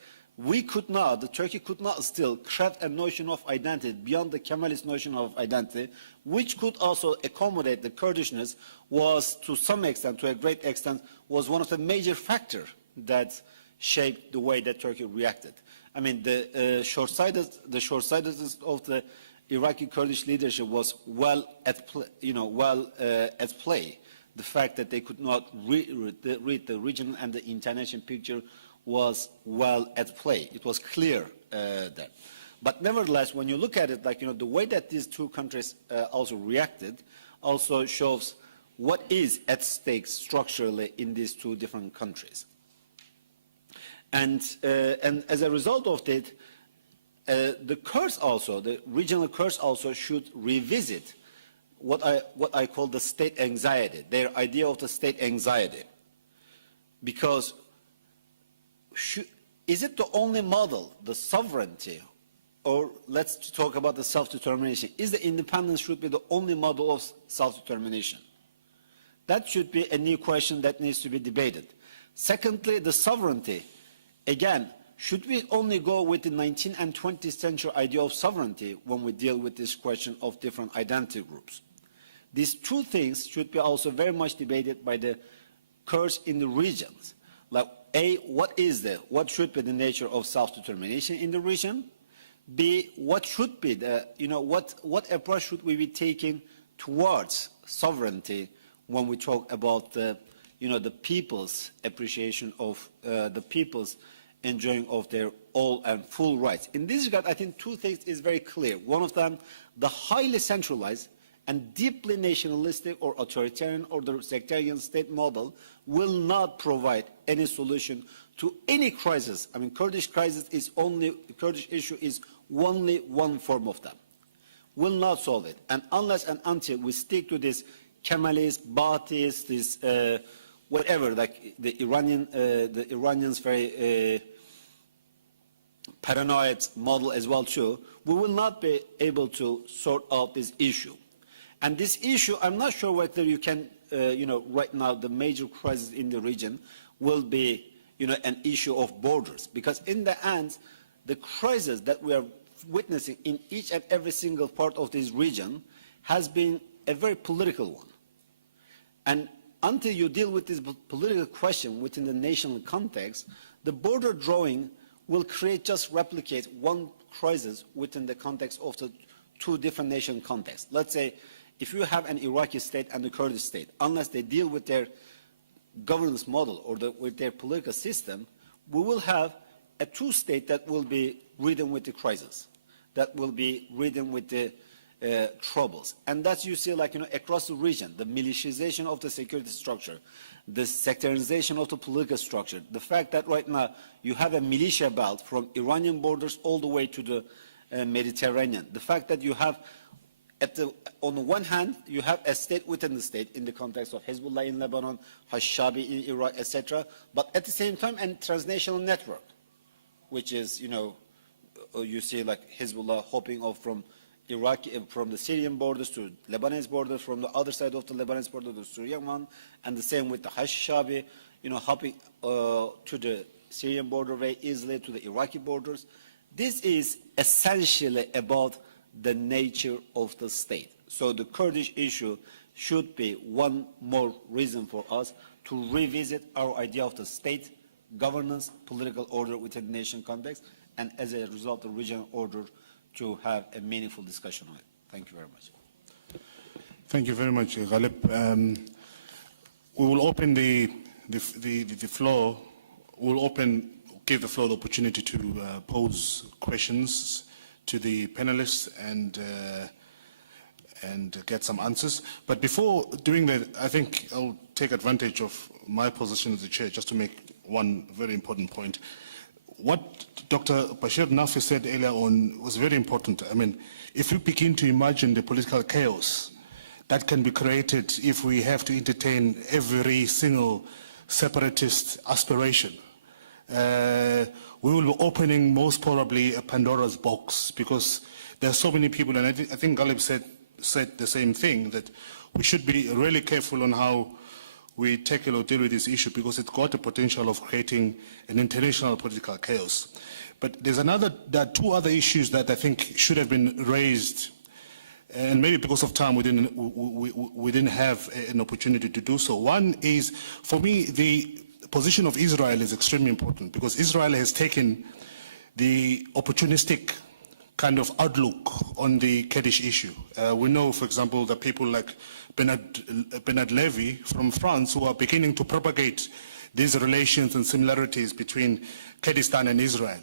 Turkey could not still craft a notion of identity beyond the Kemalist notion of identity, which could also accommodate the Kurdishness, was to some extent, to a great extent, was one of the major factors that shaped the way that Turkey reacted. I mean, the short-sightedness of the Iraqi Kurdish leadership was well at play. The fact that they could not read the regional and the international picture was well at play. It was clear there. But nevertheless, when you look at it, the way that these two countries also reacted also shows what is at stake structurally in these two different countries. And as a result of that, the Kurds also, the regional Kurds also should revisit what I call the state anxiety, their idea of the state anxiety. Because is it the only model, the sovereignty, or let's talk about the self-determination? Is the independence should be the only model of self-determination? That should be a new question that needs to be debated. Secondly, the sovereignty. Again, should we only go with the 19th and 20th century idea of sovereignty when we deal with this question of different identity groups? These two things should be also very much debated by the Kurds in the regions. Like, A, what should be the nature of self-determination in the region? B, what should be the, what approach should we be taking towards sovereignty when we talk about the, the people's appreciation of the people's enjoying of their all and full rights. In this regard, I think two things is very clear. One of them, the highly centralized and deeply nationalistic or authoritarian or the sectarian state model will not provide any solution to any crisis. I mean, Kurdish issue is only one form of them. Will not solve it. And unless and until we stick to this Kemalist, Baathist, this whatever, like the Iranians very paranoid model as well too, we will not be able to sort out this issue. And this issue, I'm not sure whether you can, right now the major crisis in the region will be, an issue of borders. Because in the end, the crisis that we are witnessing in each and every single part of this region has been a very political one. And until you deal with this political question within the national context, the border drawing will replicate one crisis within the context of the two different nation contexts. Let's say if you have an Iraqi state and a Kurdish state, unless they deal with their governance model or with their political system, we will have a two-state that will be ridden with the crisis, that will be ridden with the troubles. And that's you see across the region, the militarization of the security structure, the sectarization of the political structure, the fact that right now you have a militia belt from Iranian borders all the way to the Mediterranean, the fact that you have on the one hand, you have a state within the state in the context of Hezbollah in Lebanon, Hashabi in Iraq, etc. But at the same time, a transnational network, which is, you see Hezbollah hopping off from from the Syrian borders to Lebanese borders, from the other side of the Lebanese border to the Syrian one, and the same with the Hashabi, hopping to the Syrian border very easily to the Iraqi borders. This is essentially about the nature of the state. So the Kurdish issue should be one more reason for us to revisit our idea of the state, governance, political order within the nation context, and as a result, the regional order to have a meaningful discussion on it. Thank you very much. Thank you very much, Ghalib. We will open the floor. We'll give the floor the opportunity to pose questions to the panelists and get some answers. But before doing that, I think I'll take advantage of my position as the chair just to make one very important point. What Dr. Bashir Nafi said earlier on was very important. I mean, if you begin to imagine the political chaos that can be created if we have to entertain every single separatist aspiration, we will be opening most probably a Pandora's box, because there are so many people, and I think Ghalib said the same thing, that we should be really careful on how we tackle or deal with this issue, because it's got the potential of creating an international political chaos. But there are two other issues that I think should have been raised, and maybe because of time we didn't have an opportunity to do so. One is, for me, the position of Israel is extremely important, because Israel has taken the opportunistic kind of outlook on the Kurdish issue. We know, for example, that people like Bernard Levy from France, who are beginning to propagate these relations and similarities between Kurdistan and Israel.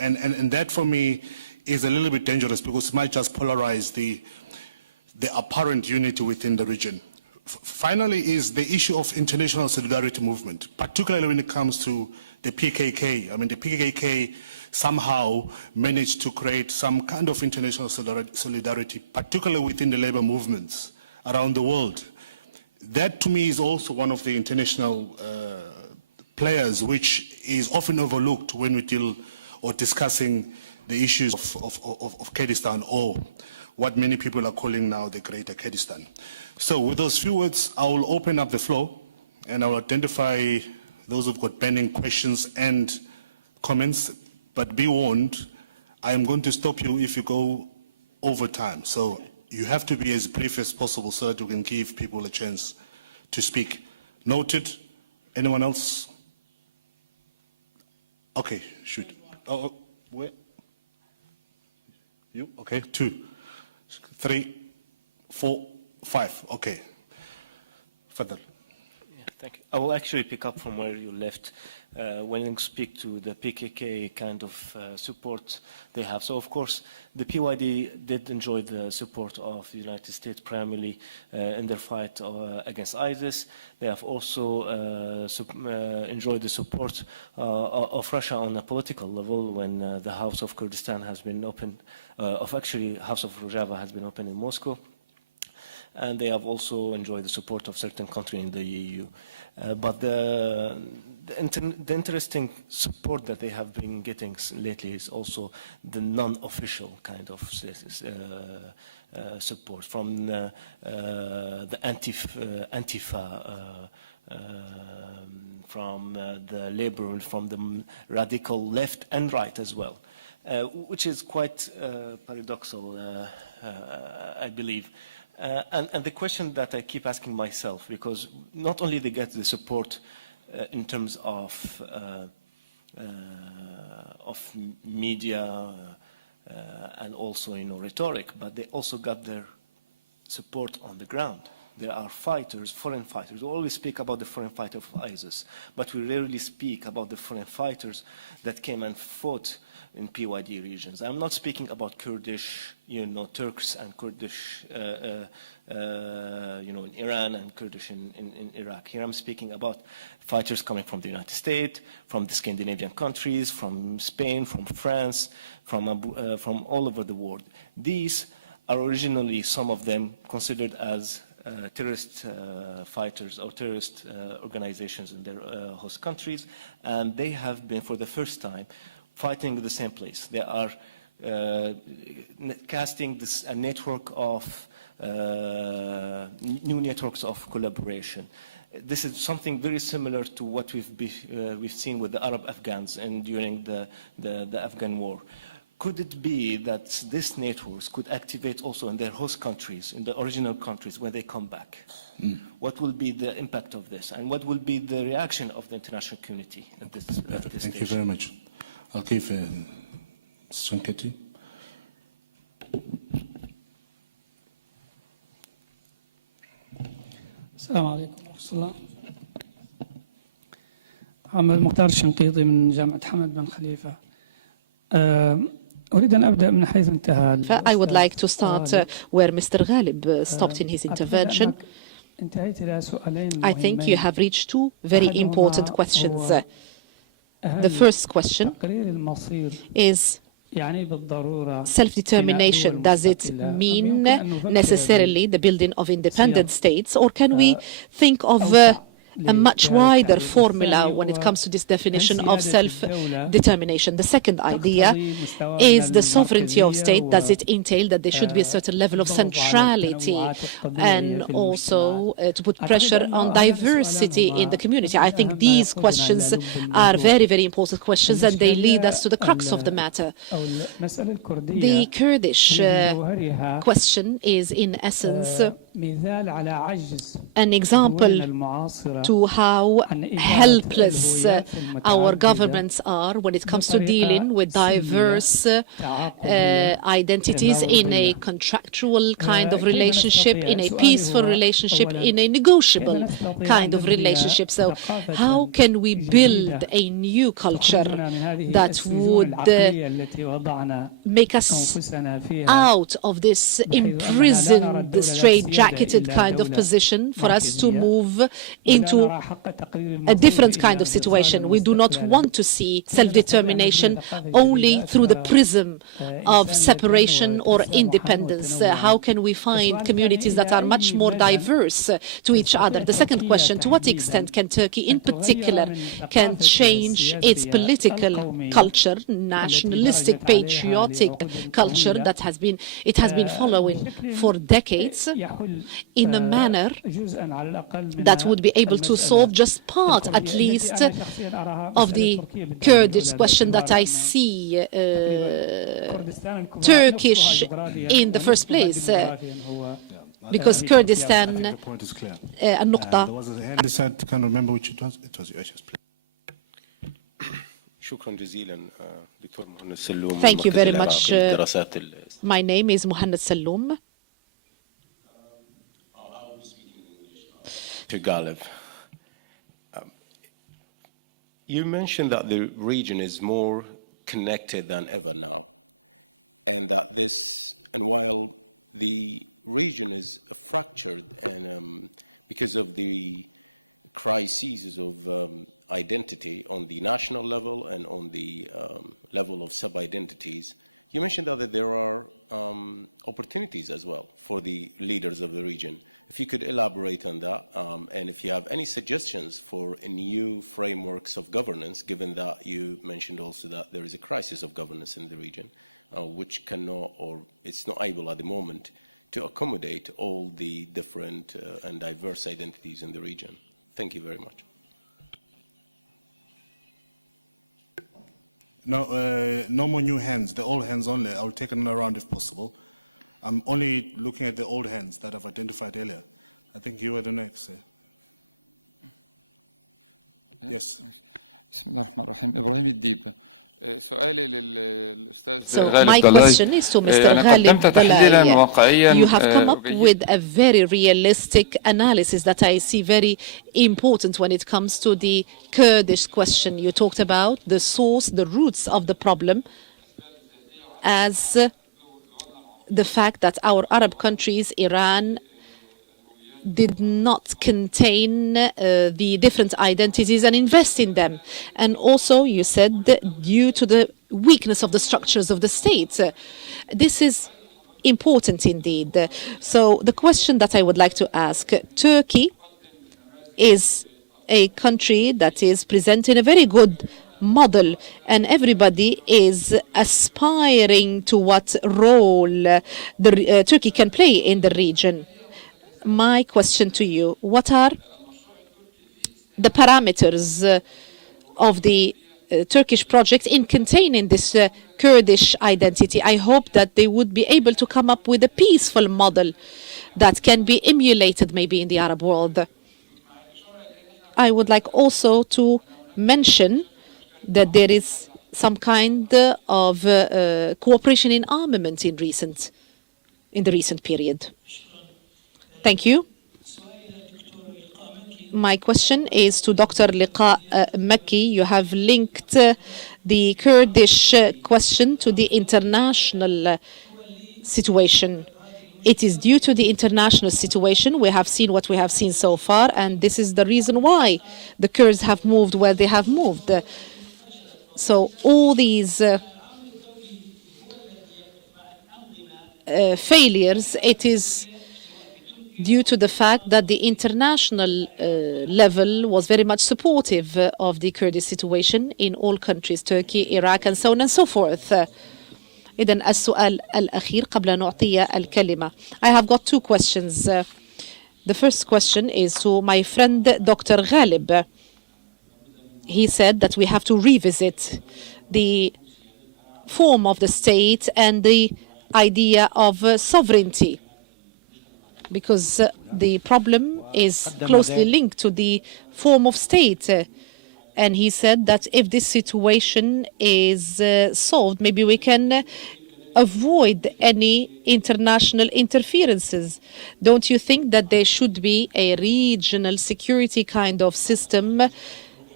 And that, for me, is a little bit dangerous, because it might just polarize the apparent unity within the region. Finally is the issue of international solidarity movement, particularly when it comes to the PKK. I mean, the PKK somehow managed to create some kind of international solidarity, particularly within the labor movements around the world. That, to me, is also one of the international players, which is often overlooked when we deal or discussing the issues of Kurdistan, or what many people are calling now the Greater Kurdistan. So with those few words, I will open up the floor and I will identify those who've got pending questions and comments. But be warned, I am going to stop you if you go over time. So you have to be as brief as possible so that you can give people a chance to speak. Noted. Anyone else? Okay, shoot. Oh, where? You? Okay, 2, 3, 4, 5. Okay. Fadal. Yeah, thank you. I will actually pick up from where you left when you speak to the PKK kind of support they have. So, of course, the PYD did enjoy the support of the United States primarily in their fight against ISIS. They have also enjoyed the support of Russia on a political level when the House of Kurdistan has been opened, House of Rojava has been opened in Moscow. and they have also enjoyed the support of certain countries in the EU. But the interesting support that they have been getting lately is also the non-official kind of support from the Antifa, from the Labour, from the radical left and right as well, which is quite paradoxal, I believe. And the question that I keep asking myself, because not only they get the support in terms of media and also rhetoric, but they also got their support on the ground. There are fighters, foreign fighters. We always speak about the foreign fighter of ISIS, but we rarely speak about the foreign fighters that came and fought in PYD regions. I'm not speaking about Kurdish, Turks and Kurdish, in Iran and Kurdish in Iraq. Here I'm speaking about fighters coming from the United States, from the Scandinavian countries, from Spain, from France, from all over the world. These are originally, some of them, considered as terrorist fighters or terrorist organizations in their host countries, and they have been, for the first time, fighting in the same place. They are casting a network of new networks of collaboration. This is something very similar to what we've seen with the Arab Afghans and during the Afghan war. Could it be that these networks could activate also in their host countries, in the original countries, when they come back? What will be the impact of this, and what will be the reaction of the international community at this Thank stage? you very much. كيف سنكتي؟ السلام عليكم ورحمة الله. محمد مختار الشنقيطي من جامعة حمد بن خليفة. أريد أن أبدأ من حيث انتهى. I would like to start where Mr. Ghalib stopped in his intervention. I think you have reached two very important questions. The first question is self-determination. Does it mean necessarily the building of independent states, or can we think of a much wider formula when it comes to this definition of self-determination? The second idea is the sovereignty of state. Does it entail that there should be a certain level of centrality and also to put pressure on diversity in the community? I think these questions are very, very important questions, and they lead us to the crux of the matter. The Kurdish question is, in essence, an example to how helpless our governments are when it comes to dealing with diverse identities in a contractual kind of relationship, in a peaceful relationship, in a negotiable kind of relationship. So how can we build a new culture that would make us out of this imprisoned, straitjacketed kind of position, for us to move into a different kind of situation? We do not want to see self-determination only through the prism of separation or independence. How can we find communities that are much more diverse to each other? The second question, to what extent can Turkey in particular can change its political culture, nationalistic, patriotic culture that has been following for decades, in a manner that would be able to solve just part, at least, of the Kurdish question that I see Turkish in the first place, because Kurdistan النقطة. Thank you very much. My name is Muhannad Salloum. To Ghalib, you mentioned that the region is more connected than ever now, and that while the region is affected because of the crises of identity on the national level and on the level of civil identities, You mentioned that there are opportunities as well for the leaders of the region. If you could elaborate on that, and if you have any suggestions for new frameworks of governance, given that you mentioned also that there is a crisis of governance in the region, which cannot, is the angle at the moment, to accommodate all the different and diverse identities in the region. Thank you very much. Now, no more new hands, the old hands only. I'll take them around if possible. I'm only looking at the old hands that I've identified earlier. I think you are the next. Yes. So my question is to Mr. Ghalib Dalai. You have come up with a very realistic analysis that I see very important when it comes to the Kurdish question. You talked about the source, the roots of the problem as the fact that our Arab countries, Iran, did not contain the different identities and invest in them. And also, you said due to the weakness of the structures of the state. This is important indeed. So the question that I would like to ask, Turkey is a country that is presenting a very good model, and everybody is aspiring to what role Turkey can play in the region. My question to you, what are the parameters of the Turkish project in containing this Kurdish identity? I hope that they would be able to come up with a peaceful model that can be emulated maybe in the Arab world. I would like also to mention that there is some kind of cooperation in armament in the recent period. Thank you. My question is to Dr. Liqa Makki. You have linked the Kurdish question to the international situation. It is due to the international situation. We have seen what we have seen so far, and this is the reason why the Kurds have moved where they have moved. So all these failures, it is due to the fact that the international level was very much supportive of the Kurdish situation in all countries, Turkey, Iraq, and so on and so forth. إذن السؤال الأخير قبل أن نعطي الكلمة. I have got two questions. The first question is to my friend Dr. Ghalib. He said that we have to revisit the form of the state and the idea of sovereignty, because the problem is closely linked to the form of state. And he said that if this situation is solved, maybe we can avoid any international interferences. Don't you think that there should be a regional security kind of system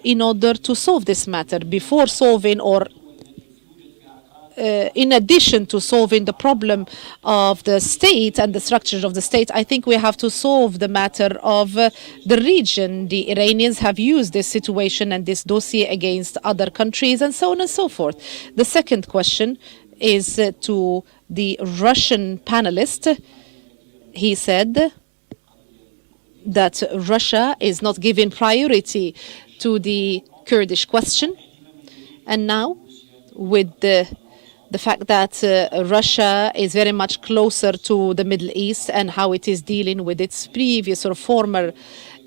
in order to solve this matter before solving, or in addition to solving the problem of the state and the structure of the state? I think we have to solve the matter of the region. The Iranians have used this situation and this dossier against other countries and so on and so forth. The second question is to the Russian panelist. He said that Russia is not giving priority to the Kurdish question. And now, with the fact that Russia is very much closer to the Middle East and how it is dealing with its previous or former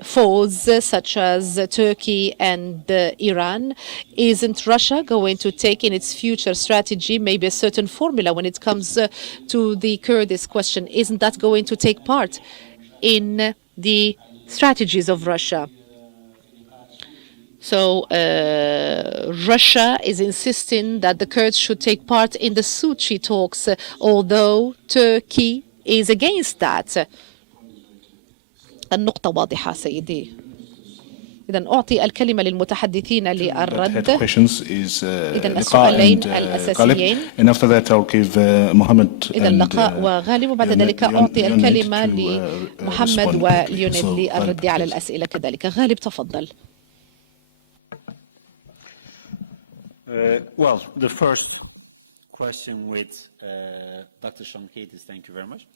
foes, such as Turkey and Iran, isn't Russia going to take in its future strategy maybe a certain formula when it comes to the Kurdish question? Isn't that going to take part in the strategies of Russia? So Russia is insisting that the Kurds should take part in the Sochi talks, although Turkey is against that. النقطة واضحة سيدي. إذن أعطي الكلمة للمتحدثين للرد. إذن السؤالين الأساسيين. And after that I'll give Mohammed إذن لقاء وغالب، وبعد ذلك أعطي الكلمة لمحمد وليونيد للرد على الأسئلة كذلك. غالب تفضل. Well, the first question with Dr. Shankaitis. Thank you very much.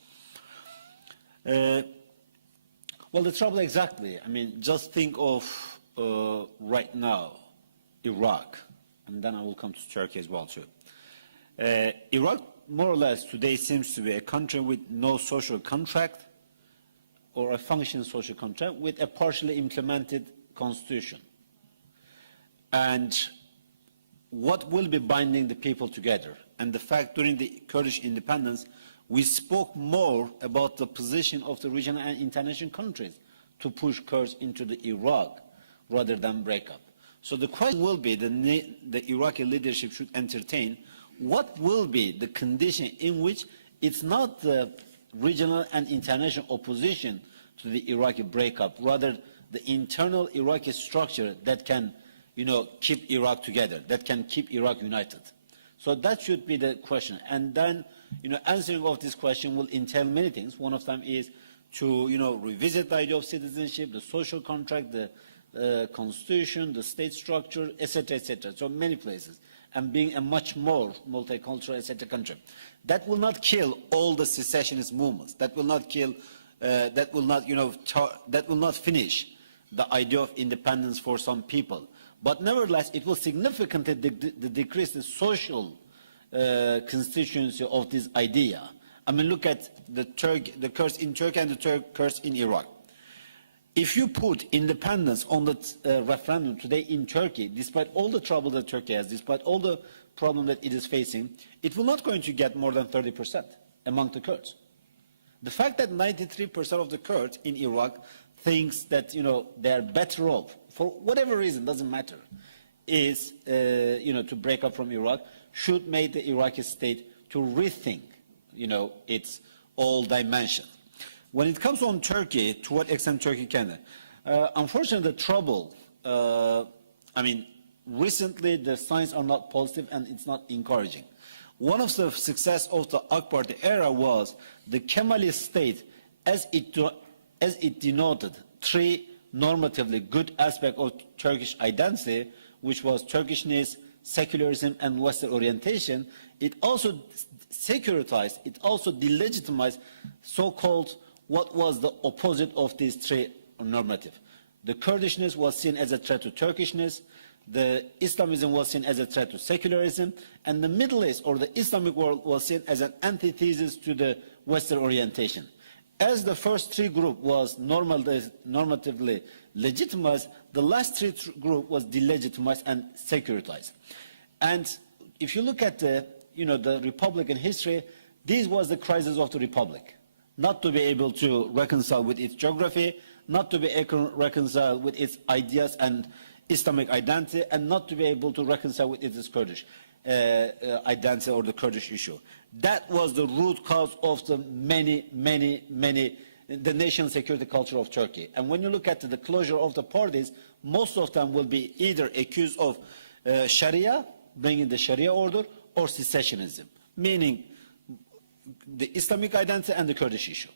Well, the trouble exactly, I mean, just think of right now, Iraq, and then I will come to Turkey as well too. Iraq, more or less, today seems to be a country with no social contract or a functioning social contract with a partially implemented constitution. And what will be binding the people together? And the fact during the Kurdish independence, we spoke more about the position of the regional and international countries to push Kurds into the Iraq rather than break up. So the question will be, the Iraqi leadership should entertain, what will be the condition in which it's not the regional and international opposition to the Iraqi breakup, rather the internal Iraqi structure that can, keep Iraq together, that can keep Iraq united. So that should be the question. And then, answering of this question will entail many things. One of them is to, revisit the idea of citizenship, the social contract, the constitution, the state structure, etc., etc. So many places. And being a much more multicultural, etc. country. That will not kill all the secessionist movements. That will not kill, that will not finish the idea of independence for some people. But nevertheless, it will significantly decrease the social constituency of this idea. I mean, look at the Kurds in Turkey and the Kurds in Iraq. If you put independence on the referendum today in Turkey, despite all the trouble that Turkey has, despite all the problem that it is facing, it will not going to get more than 30% among the Kurds. The fact that 93% of the Kurds in Iraq thinks that, they are better off, for whatever reason, doesn't matter, is, to break up from Iraq, should make the Iraqi state to rethink, its all dimension. When it comes on Turkey, to what extent Turkey can? Unfortunately, the trouble, recently the signs are not positive and it's not encouraging. One of the success of the AK Party era was the Kemalist state as it denoted three normatively good aspects of Turkish identity, which was Turkishness, secularism, and Western orientation. It also securitized, it also delegitimized so-called what was the opposite of these three normative. The Kurdishness was seen as a threat to Turkishness, the Islamism was seen as a threat to secularism, and the Middle East or the Islamic world was seen as an antithesis to the Western orientation. As the first three group was normatively legitimized, the last three group was delegitimized and securitized. And if you look at the Republican history, this was the crisis of the Republic. Not to be able to reconcile with its geography, not to be able to reconcile with its ideas and Islamic identity, and not to be able to reconcile with its Kurdish identity or the Kurdish issue. That was the root cause of the the national security culture of Turkey. And when you look at the closure of the parties, most of them will be either accused of Sharia, bringing the Sharia order, or secessionism, meaning the Islamic identity and the Kurdish issue.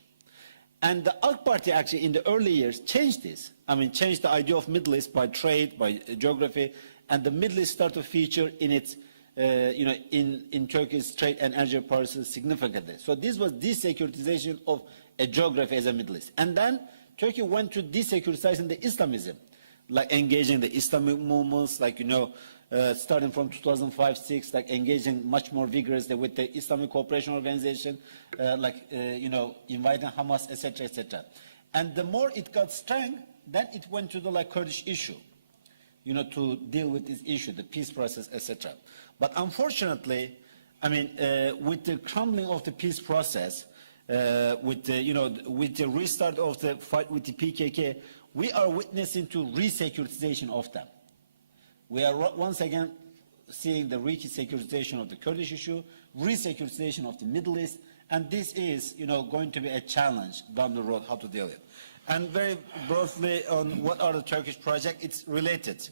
And the AK Party actually in the early years changed this. Changed the idea of Middle East by trade, by geography, and the Middle East started to feature in its, in Turkey's trade and energy policies significantly. So this was desecuritization of a geography as a Middle East. And then Turkey went to desecuritizing the Islamism, like engaging the Islamic movements, like, starting from 2005-06, like engaging much more vigorously with the Islamic Cooperation Organization, inviting Hamas, etc., etc. And the more it got strong, then it went to the Kurdish issue, to deal with this issue, the peace process, etc. But unfortunately, with the crumbling of the peace process, with the restart of the fight with the PKK, we are witnessing to re-securitization of them. We are once again seeing the re-securitization of the Kurdish issue, re-securitization of the Middle East, and this is, going to be a challenge down the road how to deal with it. And very broadly on what are the Turkish projects, it's related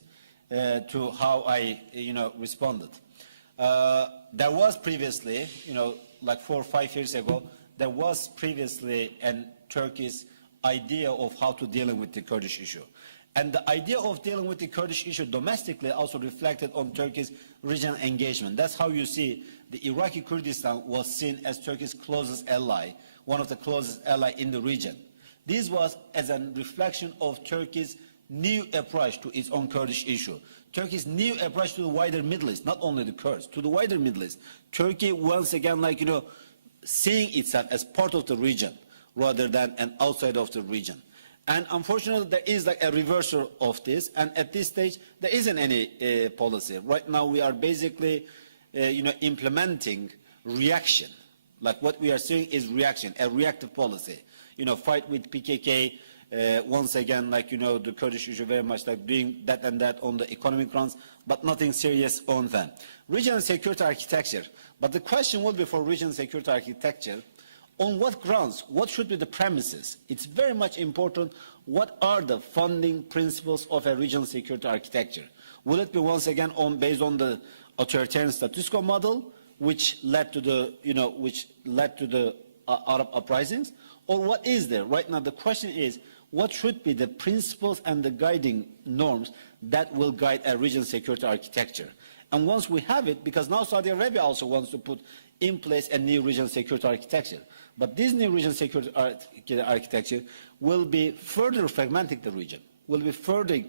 to how I, responded. There was previously, like 4 or 5 years ago, there was previously a Turkish idea of how to deal with the Kurdish issue. And the idea of dealing with the Kurdish issue domestically also reflected on Turkey's regional engagement. That's how you see the Iraqi Kurdistan was seen as Turkey's closest ally, one of the closest allies in the region. This was as a reflection of Turkey's new approach to its own Kurdish issue. Turkey's new approach to the wider Middle East, not only the Kurds, to the wider Middle East. Turkey once again, seeing itself as part of the region rather than an outside of the region. And unfortunately, there is a reversal of this. And at this stage, there isn't any policy. Right now, we are basically, implementing reaction. Like what we are seeing is reaction, a reactive policy. Fight with PKK. Once again, the Kurdish issue very much doing that and that on the economic grounds, but nothing serious on them. Regional security architecture. But the question would be for regional security architecture, on what grounds? What should be the premises? It's very much important. What are the founding principles of a regional security architecture? Will it be once again based on the authoritarian status quo model, which led to the Arab uprisings, or what is there? Right now, the question is, what should be the principles and the guiding norms that will guide a regional security architecture? And once we have it, because now Saudi Arabia also wants to put in place a new regional security architecture. But this new regional security architecture will be further fragmenting the region, will be further,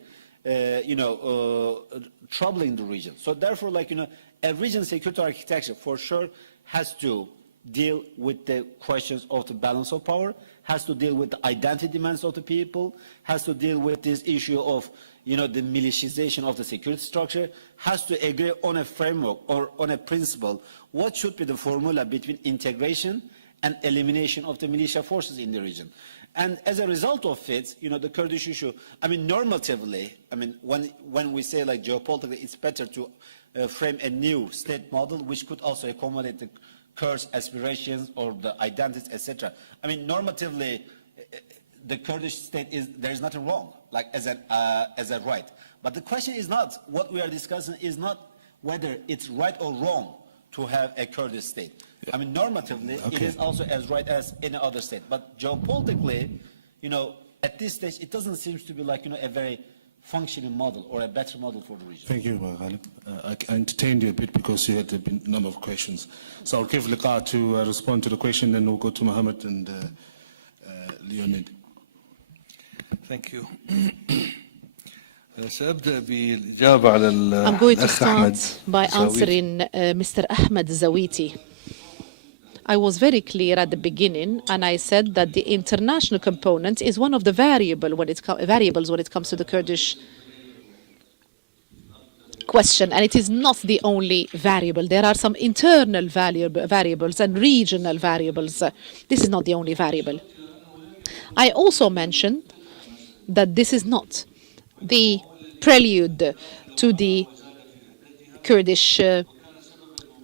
troubling the region. So therefore, a regional security architecture for sure has to deal with the questions of the balance of power, has to deal with the identity demands of the people, has to deal with this issue of, the militarization of the security structure, has to agree on a framework or on a principle. What should be the formula between integration and elimination of the militia forces in the region? And as a result of it, the Kurdish issue, normatively, when we say geopolitically, it's better to frame a new state model which could also accommodate the Kurds' aspirations or the identities, etc. Normatively, the Kurdish state there is nothing wrong, as a right. But the question is not, what we are discussing is not whether it's right or wrong to have a Kurdish state. Yeah. Normatively, okay, it is also as right as any other state. But geopolitically, at this stage, it doesn't seem to be a very functioning model or a better model for the region. Thank you, Ghalib. I entertained you a bit because you had a number of questions. So I'll give Liqa to respond to the question, then we'll go to Mohammed and Leonid. Thank you. سأبدأ بالإجابة على I'm going to الأخ أحمد start by answering Mr. Ahmed Zawiti. I was very clear at the beginning, and I said that the international component is one of the variables when it comes to the Kurdish question, and it is not the only variable. There are some internal variables and regional variables. This is not the only variable. I also mentioned that this is not the prelude to the Kurdish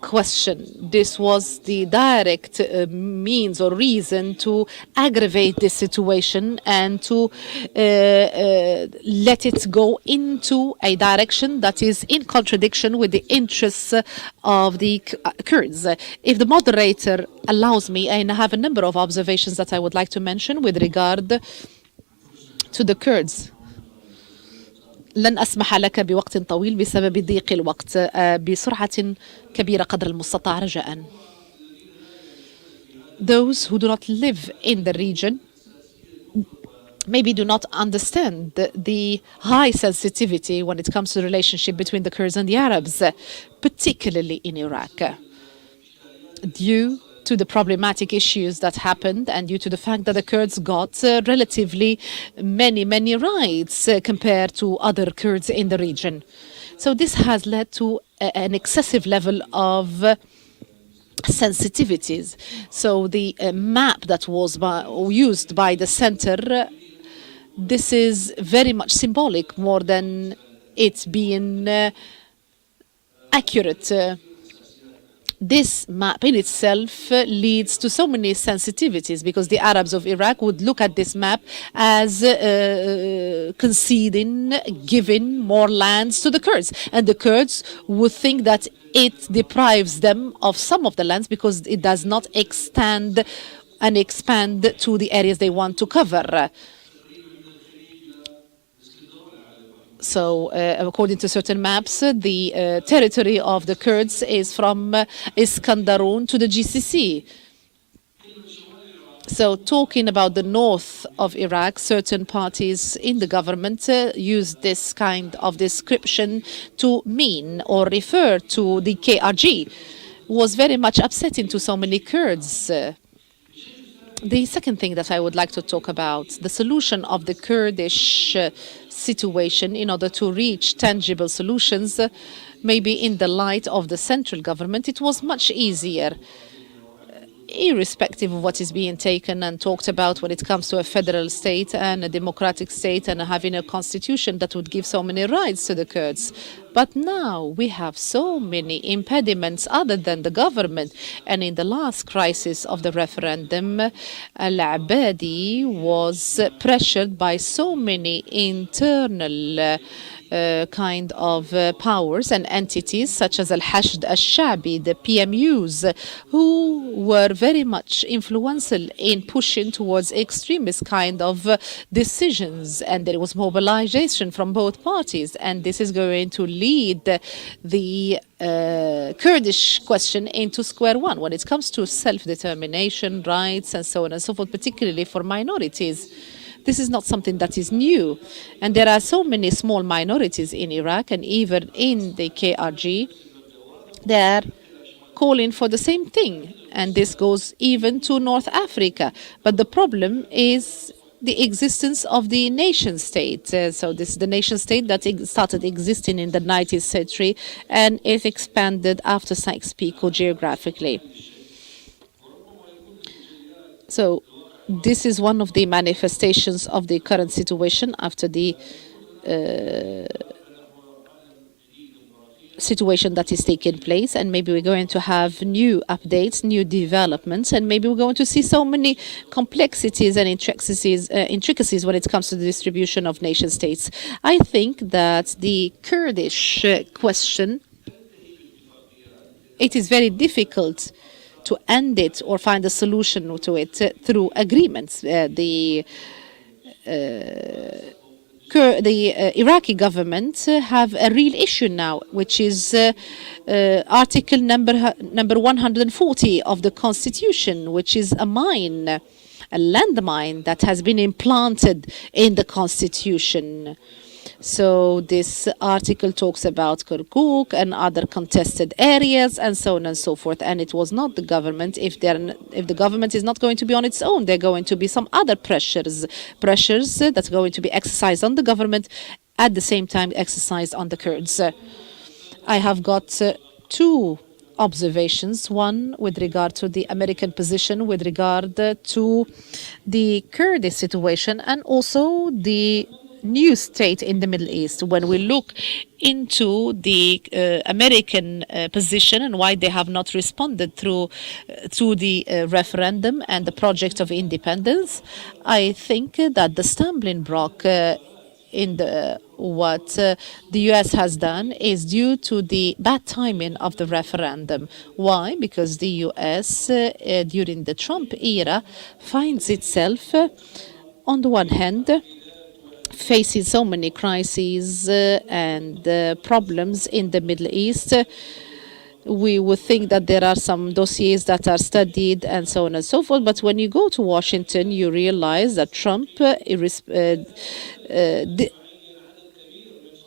question. This was the direct means or reason to aggravate this situation and to let it go into a direction that is in contradiction with the interests of the Kurds. If the moderator allows me, I have a number of observations that I would like to mention with regard to the Kurds. لن أسمح لك بوقت طويل بسبب ضيق الوقت بسرعة كبيرة قدر المستطاع رجاءً. Those who do not live in the region maybe do not understand the high sensitivity when it comes to the relationship between the Kurds and the Arabs, particularly in Iraq, due to the problematic issues that happened and due to the fact that the Kurds got relatively many rights compared to other Kurds in the region. So this has led to an excessive level of sensitivities. So the map that was used by the center, this is very much symbolic more than it being accurate. This map in itself leads to so many sensitivities because the Arabs of Iraq would look at this map as conceding, giving more lands to the Kurds. And the Kurds would think that it deprives them of some of the lands because it does not extend and expand to the areas they want to cover. So, according to certain maps, the territory of the Kurds is from Iskandarun to the GCC. So, talking about the north of Iraq, certain parties in the government use this kind of description to mean or refer to the KRG. Was very much upsetting to so many Kurds. The second thing that I would like to talk about, the solution of the Kurdish situation in order to reach tangible solutions, maybe in the light of the central government, it was much easier, irrespective of what is being taken and talked about when it comes to a federal state and a democratic state and having a constitution that would give so many rights to the Kurds. But now we have so many impediments other than the government. And in the last crisis of the referendum, Al-Abadi was pressured by so many internal kind of powers and entities such as Al-Hashd Al-Shabi, the PMUs, who were very much influential in pushing towards extremist kind of decisions. And there was mobilization from both parties. And this is going to lead the Kurdish question into square one when it comes to self-determination, rights, and so on and so forth, particularly for minorities. This is not something that is new. And there are so many small minorities in Iraq and even in the KRG. They are calling for the same thing. And this goes even to North Africa. But the problem is the existence of the nation state. So this is the nation state that started existing in the 19th century and it expanded after Sykes-Picot geographically. So this is one of the manifestations of the current situation after the situation that is taking place, and maybe we're going to have new updates, new developments, and maybe we're going to see so many complexities and intricacies when it comes to the distribution of nation states. I think that the Kurdish question, it is very difficult to end it or find a solution to it through agreements. The Iraqi government have a real issue now, which is article number 140 of the Constitution, which is a mine, a landmine that has been implanted in the Constitution. So this article talks about Kirkuk and other contested areas and so on and so forth. And it was not the government. If the government is not going to be on its own, there are going to be some other pressures that's going to be exercised on the government, at the same time exercised on the Kurds. I have got two observations, one with regard to the American position with regard to the Kurdish situation and also the new state in the Middle East. When we look into the American position and why they have not responded through the referendum and the project of independence, I think that the stumbling block in what the U.S. has done is due to the bad timing of the referendum. Why? Because the U.S. During the Trump era finds itself, on the one hand, facing so many crises and problems in the Middle East. We would think that there are some dossiers that are studied and so on and so forth. But when you go to Washington, you realize that Trump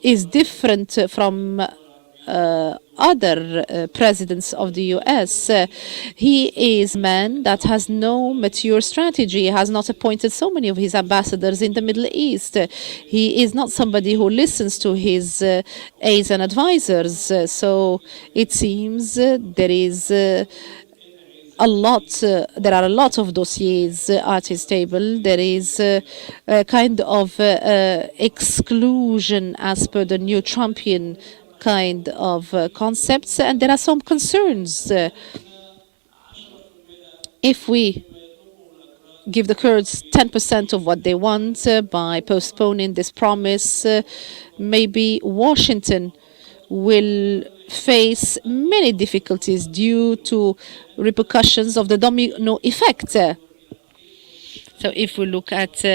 is different from other presidents of the U.S. He is a man that has no mature strategy. He has not appointed so many of his ambassadors in the Middle East. He is not somebody who listens to his aides and advisors. So it seems there are a lot of dossiers at his table. There is a kind of exclusion as per the new Trumpian kind of concepts, and there are some concerns. If we give the Kurds 10% of what they want by postponing this promise, maybe Washington will face many difficulties due to repercussions of the domino effect. So if we look at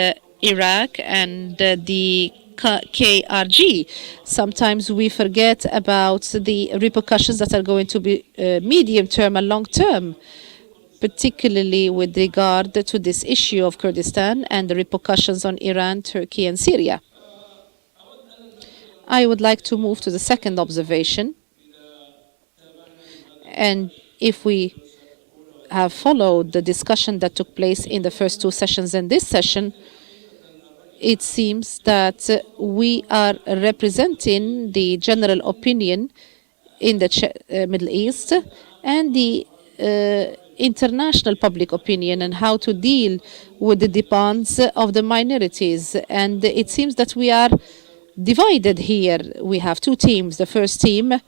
Iraq and the KRG. Sometimes we forget about the repercussions that are going to be medium term and long term, particularly with regard to this issue of Kurdistan and the repercussions on Iran, Turkey, and Syria. I would like to move to the second observation. And if we have followed the discussion that took place in the first two sessions and this session, it seems that we are representing the general opinion in the Middle East and the international public opinion and how to deal with the demands of the minorities. And it seems that we are divided here. We have two teams. The first team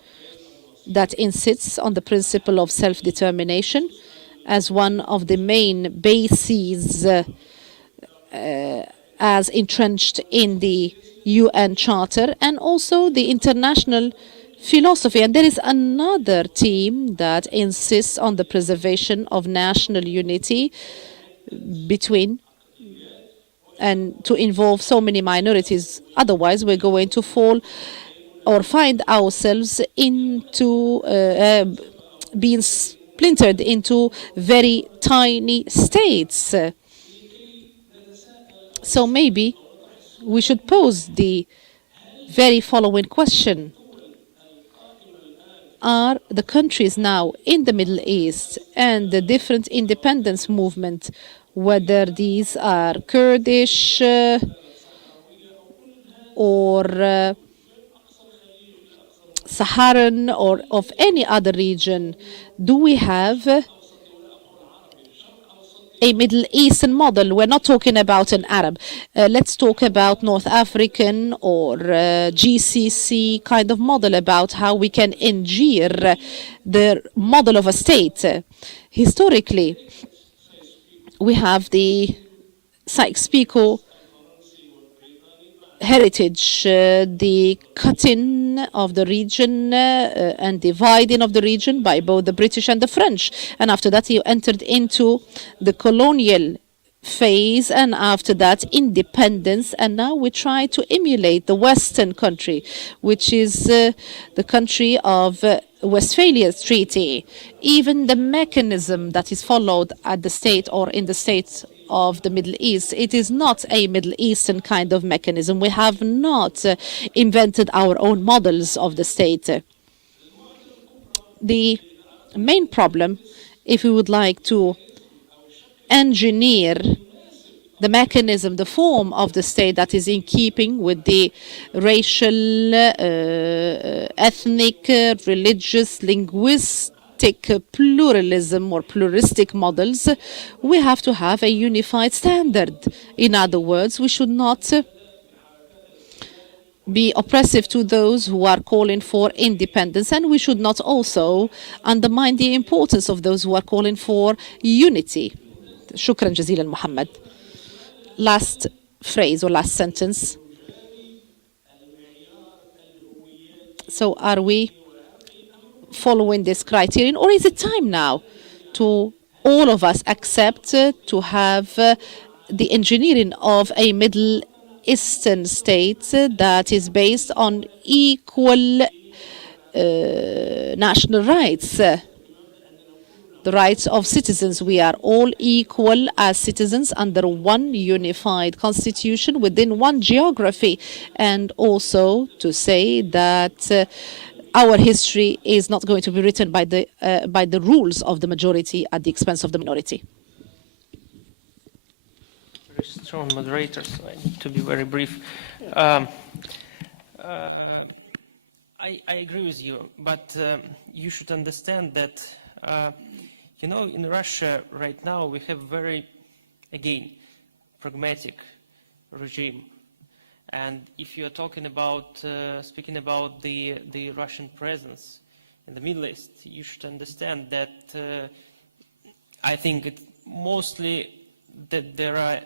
that insists on the principle of self-determination as one of the main bases as entrenched in the UN Charter, and also the international philosophy. And there is another team that insists on the preservation of national unity between and to involve so many minorities. Otherwise, we're going to fall or find ourselves into being splintered into very tiny states. So maybe we should pose the very following question. Are the countries now in the Middle East and the different independence movements, whether these are Kurdish or Saharan or of any other region, do we have a Middle Eastern model? We're not talking about an Arab. Let's talk about North African or GCC kind of model about how we can engineer the model of a state. Historically, we have the Sykes-Picot heritage, the cutting of the region and dividing of the region by both the British and the French. And after that, you entered into the colonial phase, and after that, independence. And now we try to emulate the Western country, which is the country of Westphalia's treaty. Even the mechanism that is followed at the state or in the states of the Middle East, it is not a Middle Eastern kind of mechanism. We have not invented our own models of the state. The main problem, if we would like to engineer the mechanism, the form of the state that is in keeping with the racial, ethnic, religious, linguistic pluralism or pluralistic models, we have to have a unified standard. In other words, we should not be oppressive to those who are calling for independence, and we should not also undermine the importance of those who are calling for unity. Shukran jazilan, Muhammad. Last phrase or last sentence. So are we following this criterion, or is it time now to all of us accept to have the engineering of a Middle Eastern state that is based on equal national rights, the rights of citizens? We are all equal as citizens under one unified constitution within one geography, and also to say that our history is not going to be written by the rules of the majority at the expense of the minority. Very strong moderators. I need to be very brief. I agree with you, but you should understand that you know, in Russia right now we have very, again, pragmatic regime. And if you are talking about, speaking about the Russian presence in the Middle East, you should understand that I think it mostly that there are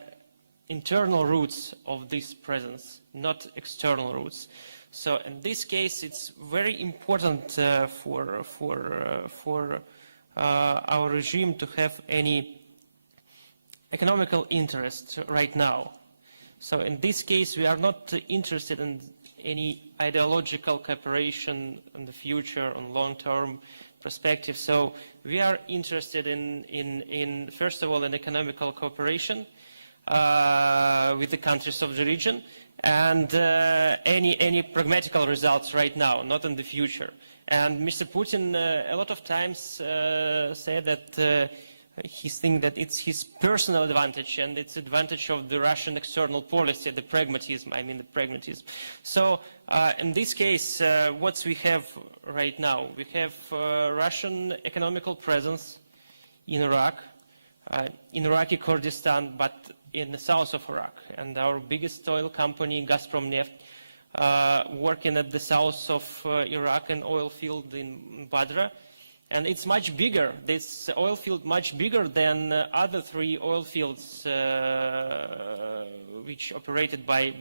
internal roots of this presence, not external roots. So in this case, it's very important for our regime to have any economical interest right now. So in this case, we are not interested in any ideological cooperation in the future, on long-term perspective. So we are interested in first of all, in economical cooperation with the countries of the region, and any pragmatical results right now, not in the future. And Mr. Putin a lot of times said that he thinks that it's his personal advantage and it's advantage of the Russian external policy, the pragmatism, the pragmatism. So in this case, what we have right now, we have Russian economical presence in Iraq, in Iraqi Kurdistan, but in the south of Iraq. And our biggest oil company, Gazprom Neft, working at the south of Iraq, an oil field in Badra. And it's much bigger, this oil field much bigger than other 3 oil fields which operated by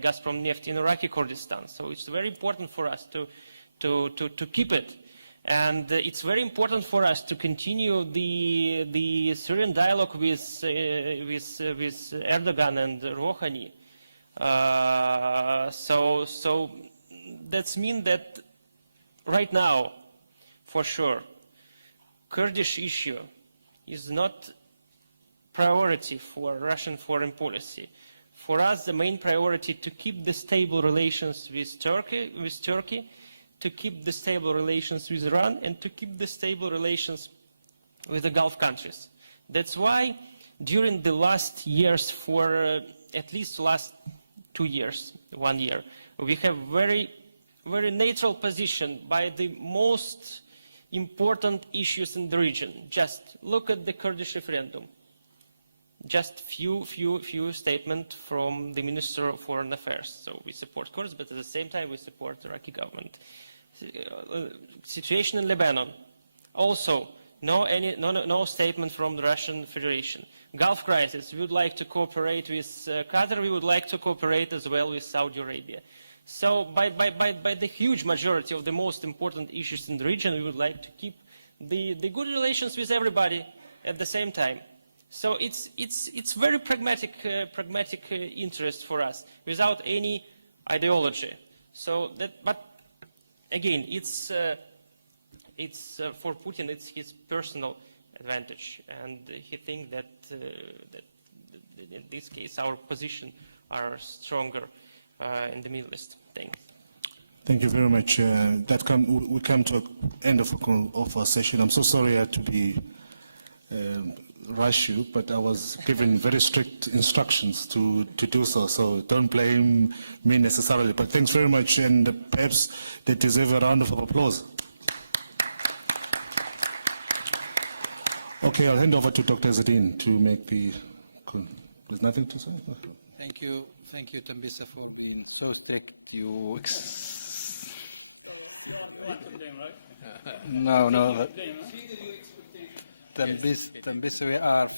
Gazprom Neft in Iraqi Kurdistan. So it's very important for us to keep it. And it's very important for us to continue the Syrian dialogue with Erdogan and Rouhani. So that means that right now, for sure, Kurdish issue is not priority for Russian foreign policy. For us, the main priority to keep the stable relations with Turkey, to keep the stable relations with Iran, and to keep the stable relations with the Gulf countries. That's why during the last years, for at least the last 2 years, 1 year, we have very neutral position by the most important issues in the region. Just look at the Kurdish referendum. Just few statements from the Minister of Foreign Affairs. So we support Kurds, but at the same time we support the Iraqi government. Situation in Lebanon. Also, no statement from the Russian Federation. Gulf crisis, we would like to cooperate with Qatar, we would like to cooperate as well with Saudi Arabia. So by the huge majority of the most important issues in the region, we would like to keep the good relations with everybody at the same time. So it's very pragmatic interest for us, without any ideology. So that, but again, it's for Putin, it's his personal advantage, and he thinks that in this case our position are stronger in the Middle East. Thanks. Thank you very much. We come to the end of our session. I'm so sorry I had to be rush you, but I was given very strict instructions to do so. So don't blame me necessarily. But thanks very much, and perhaps they deserve a round of applause. Okay, I'll hand over to Dr. Zadine to make the. There's nothing to say. Thank you, Tambisa, for being so strict. You no. Tambisa, we are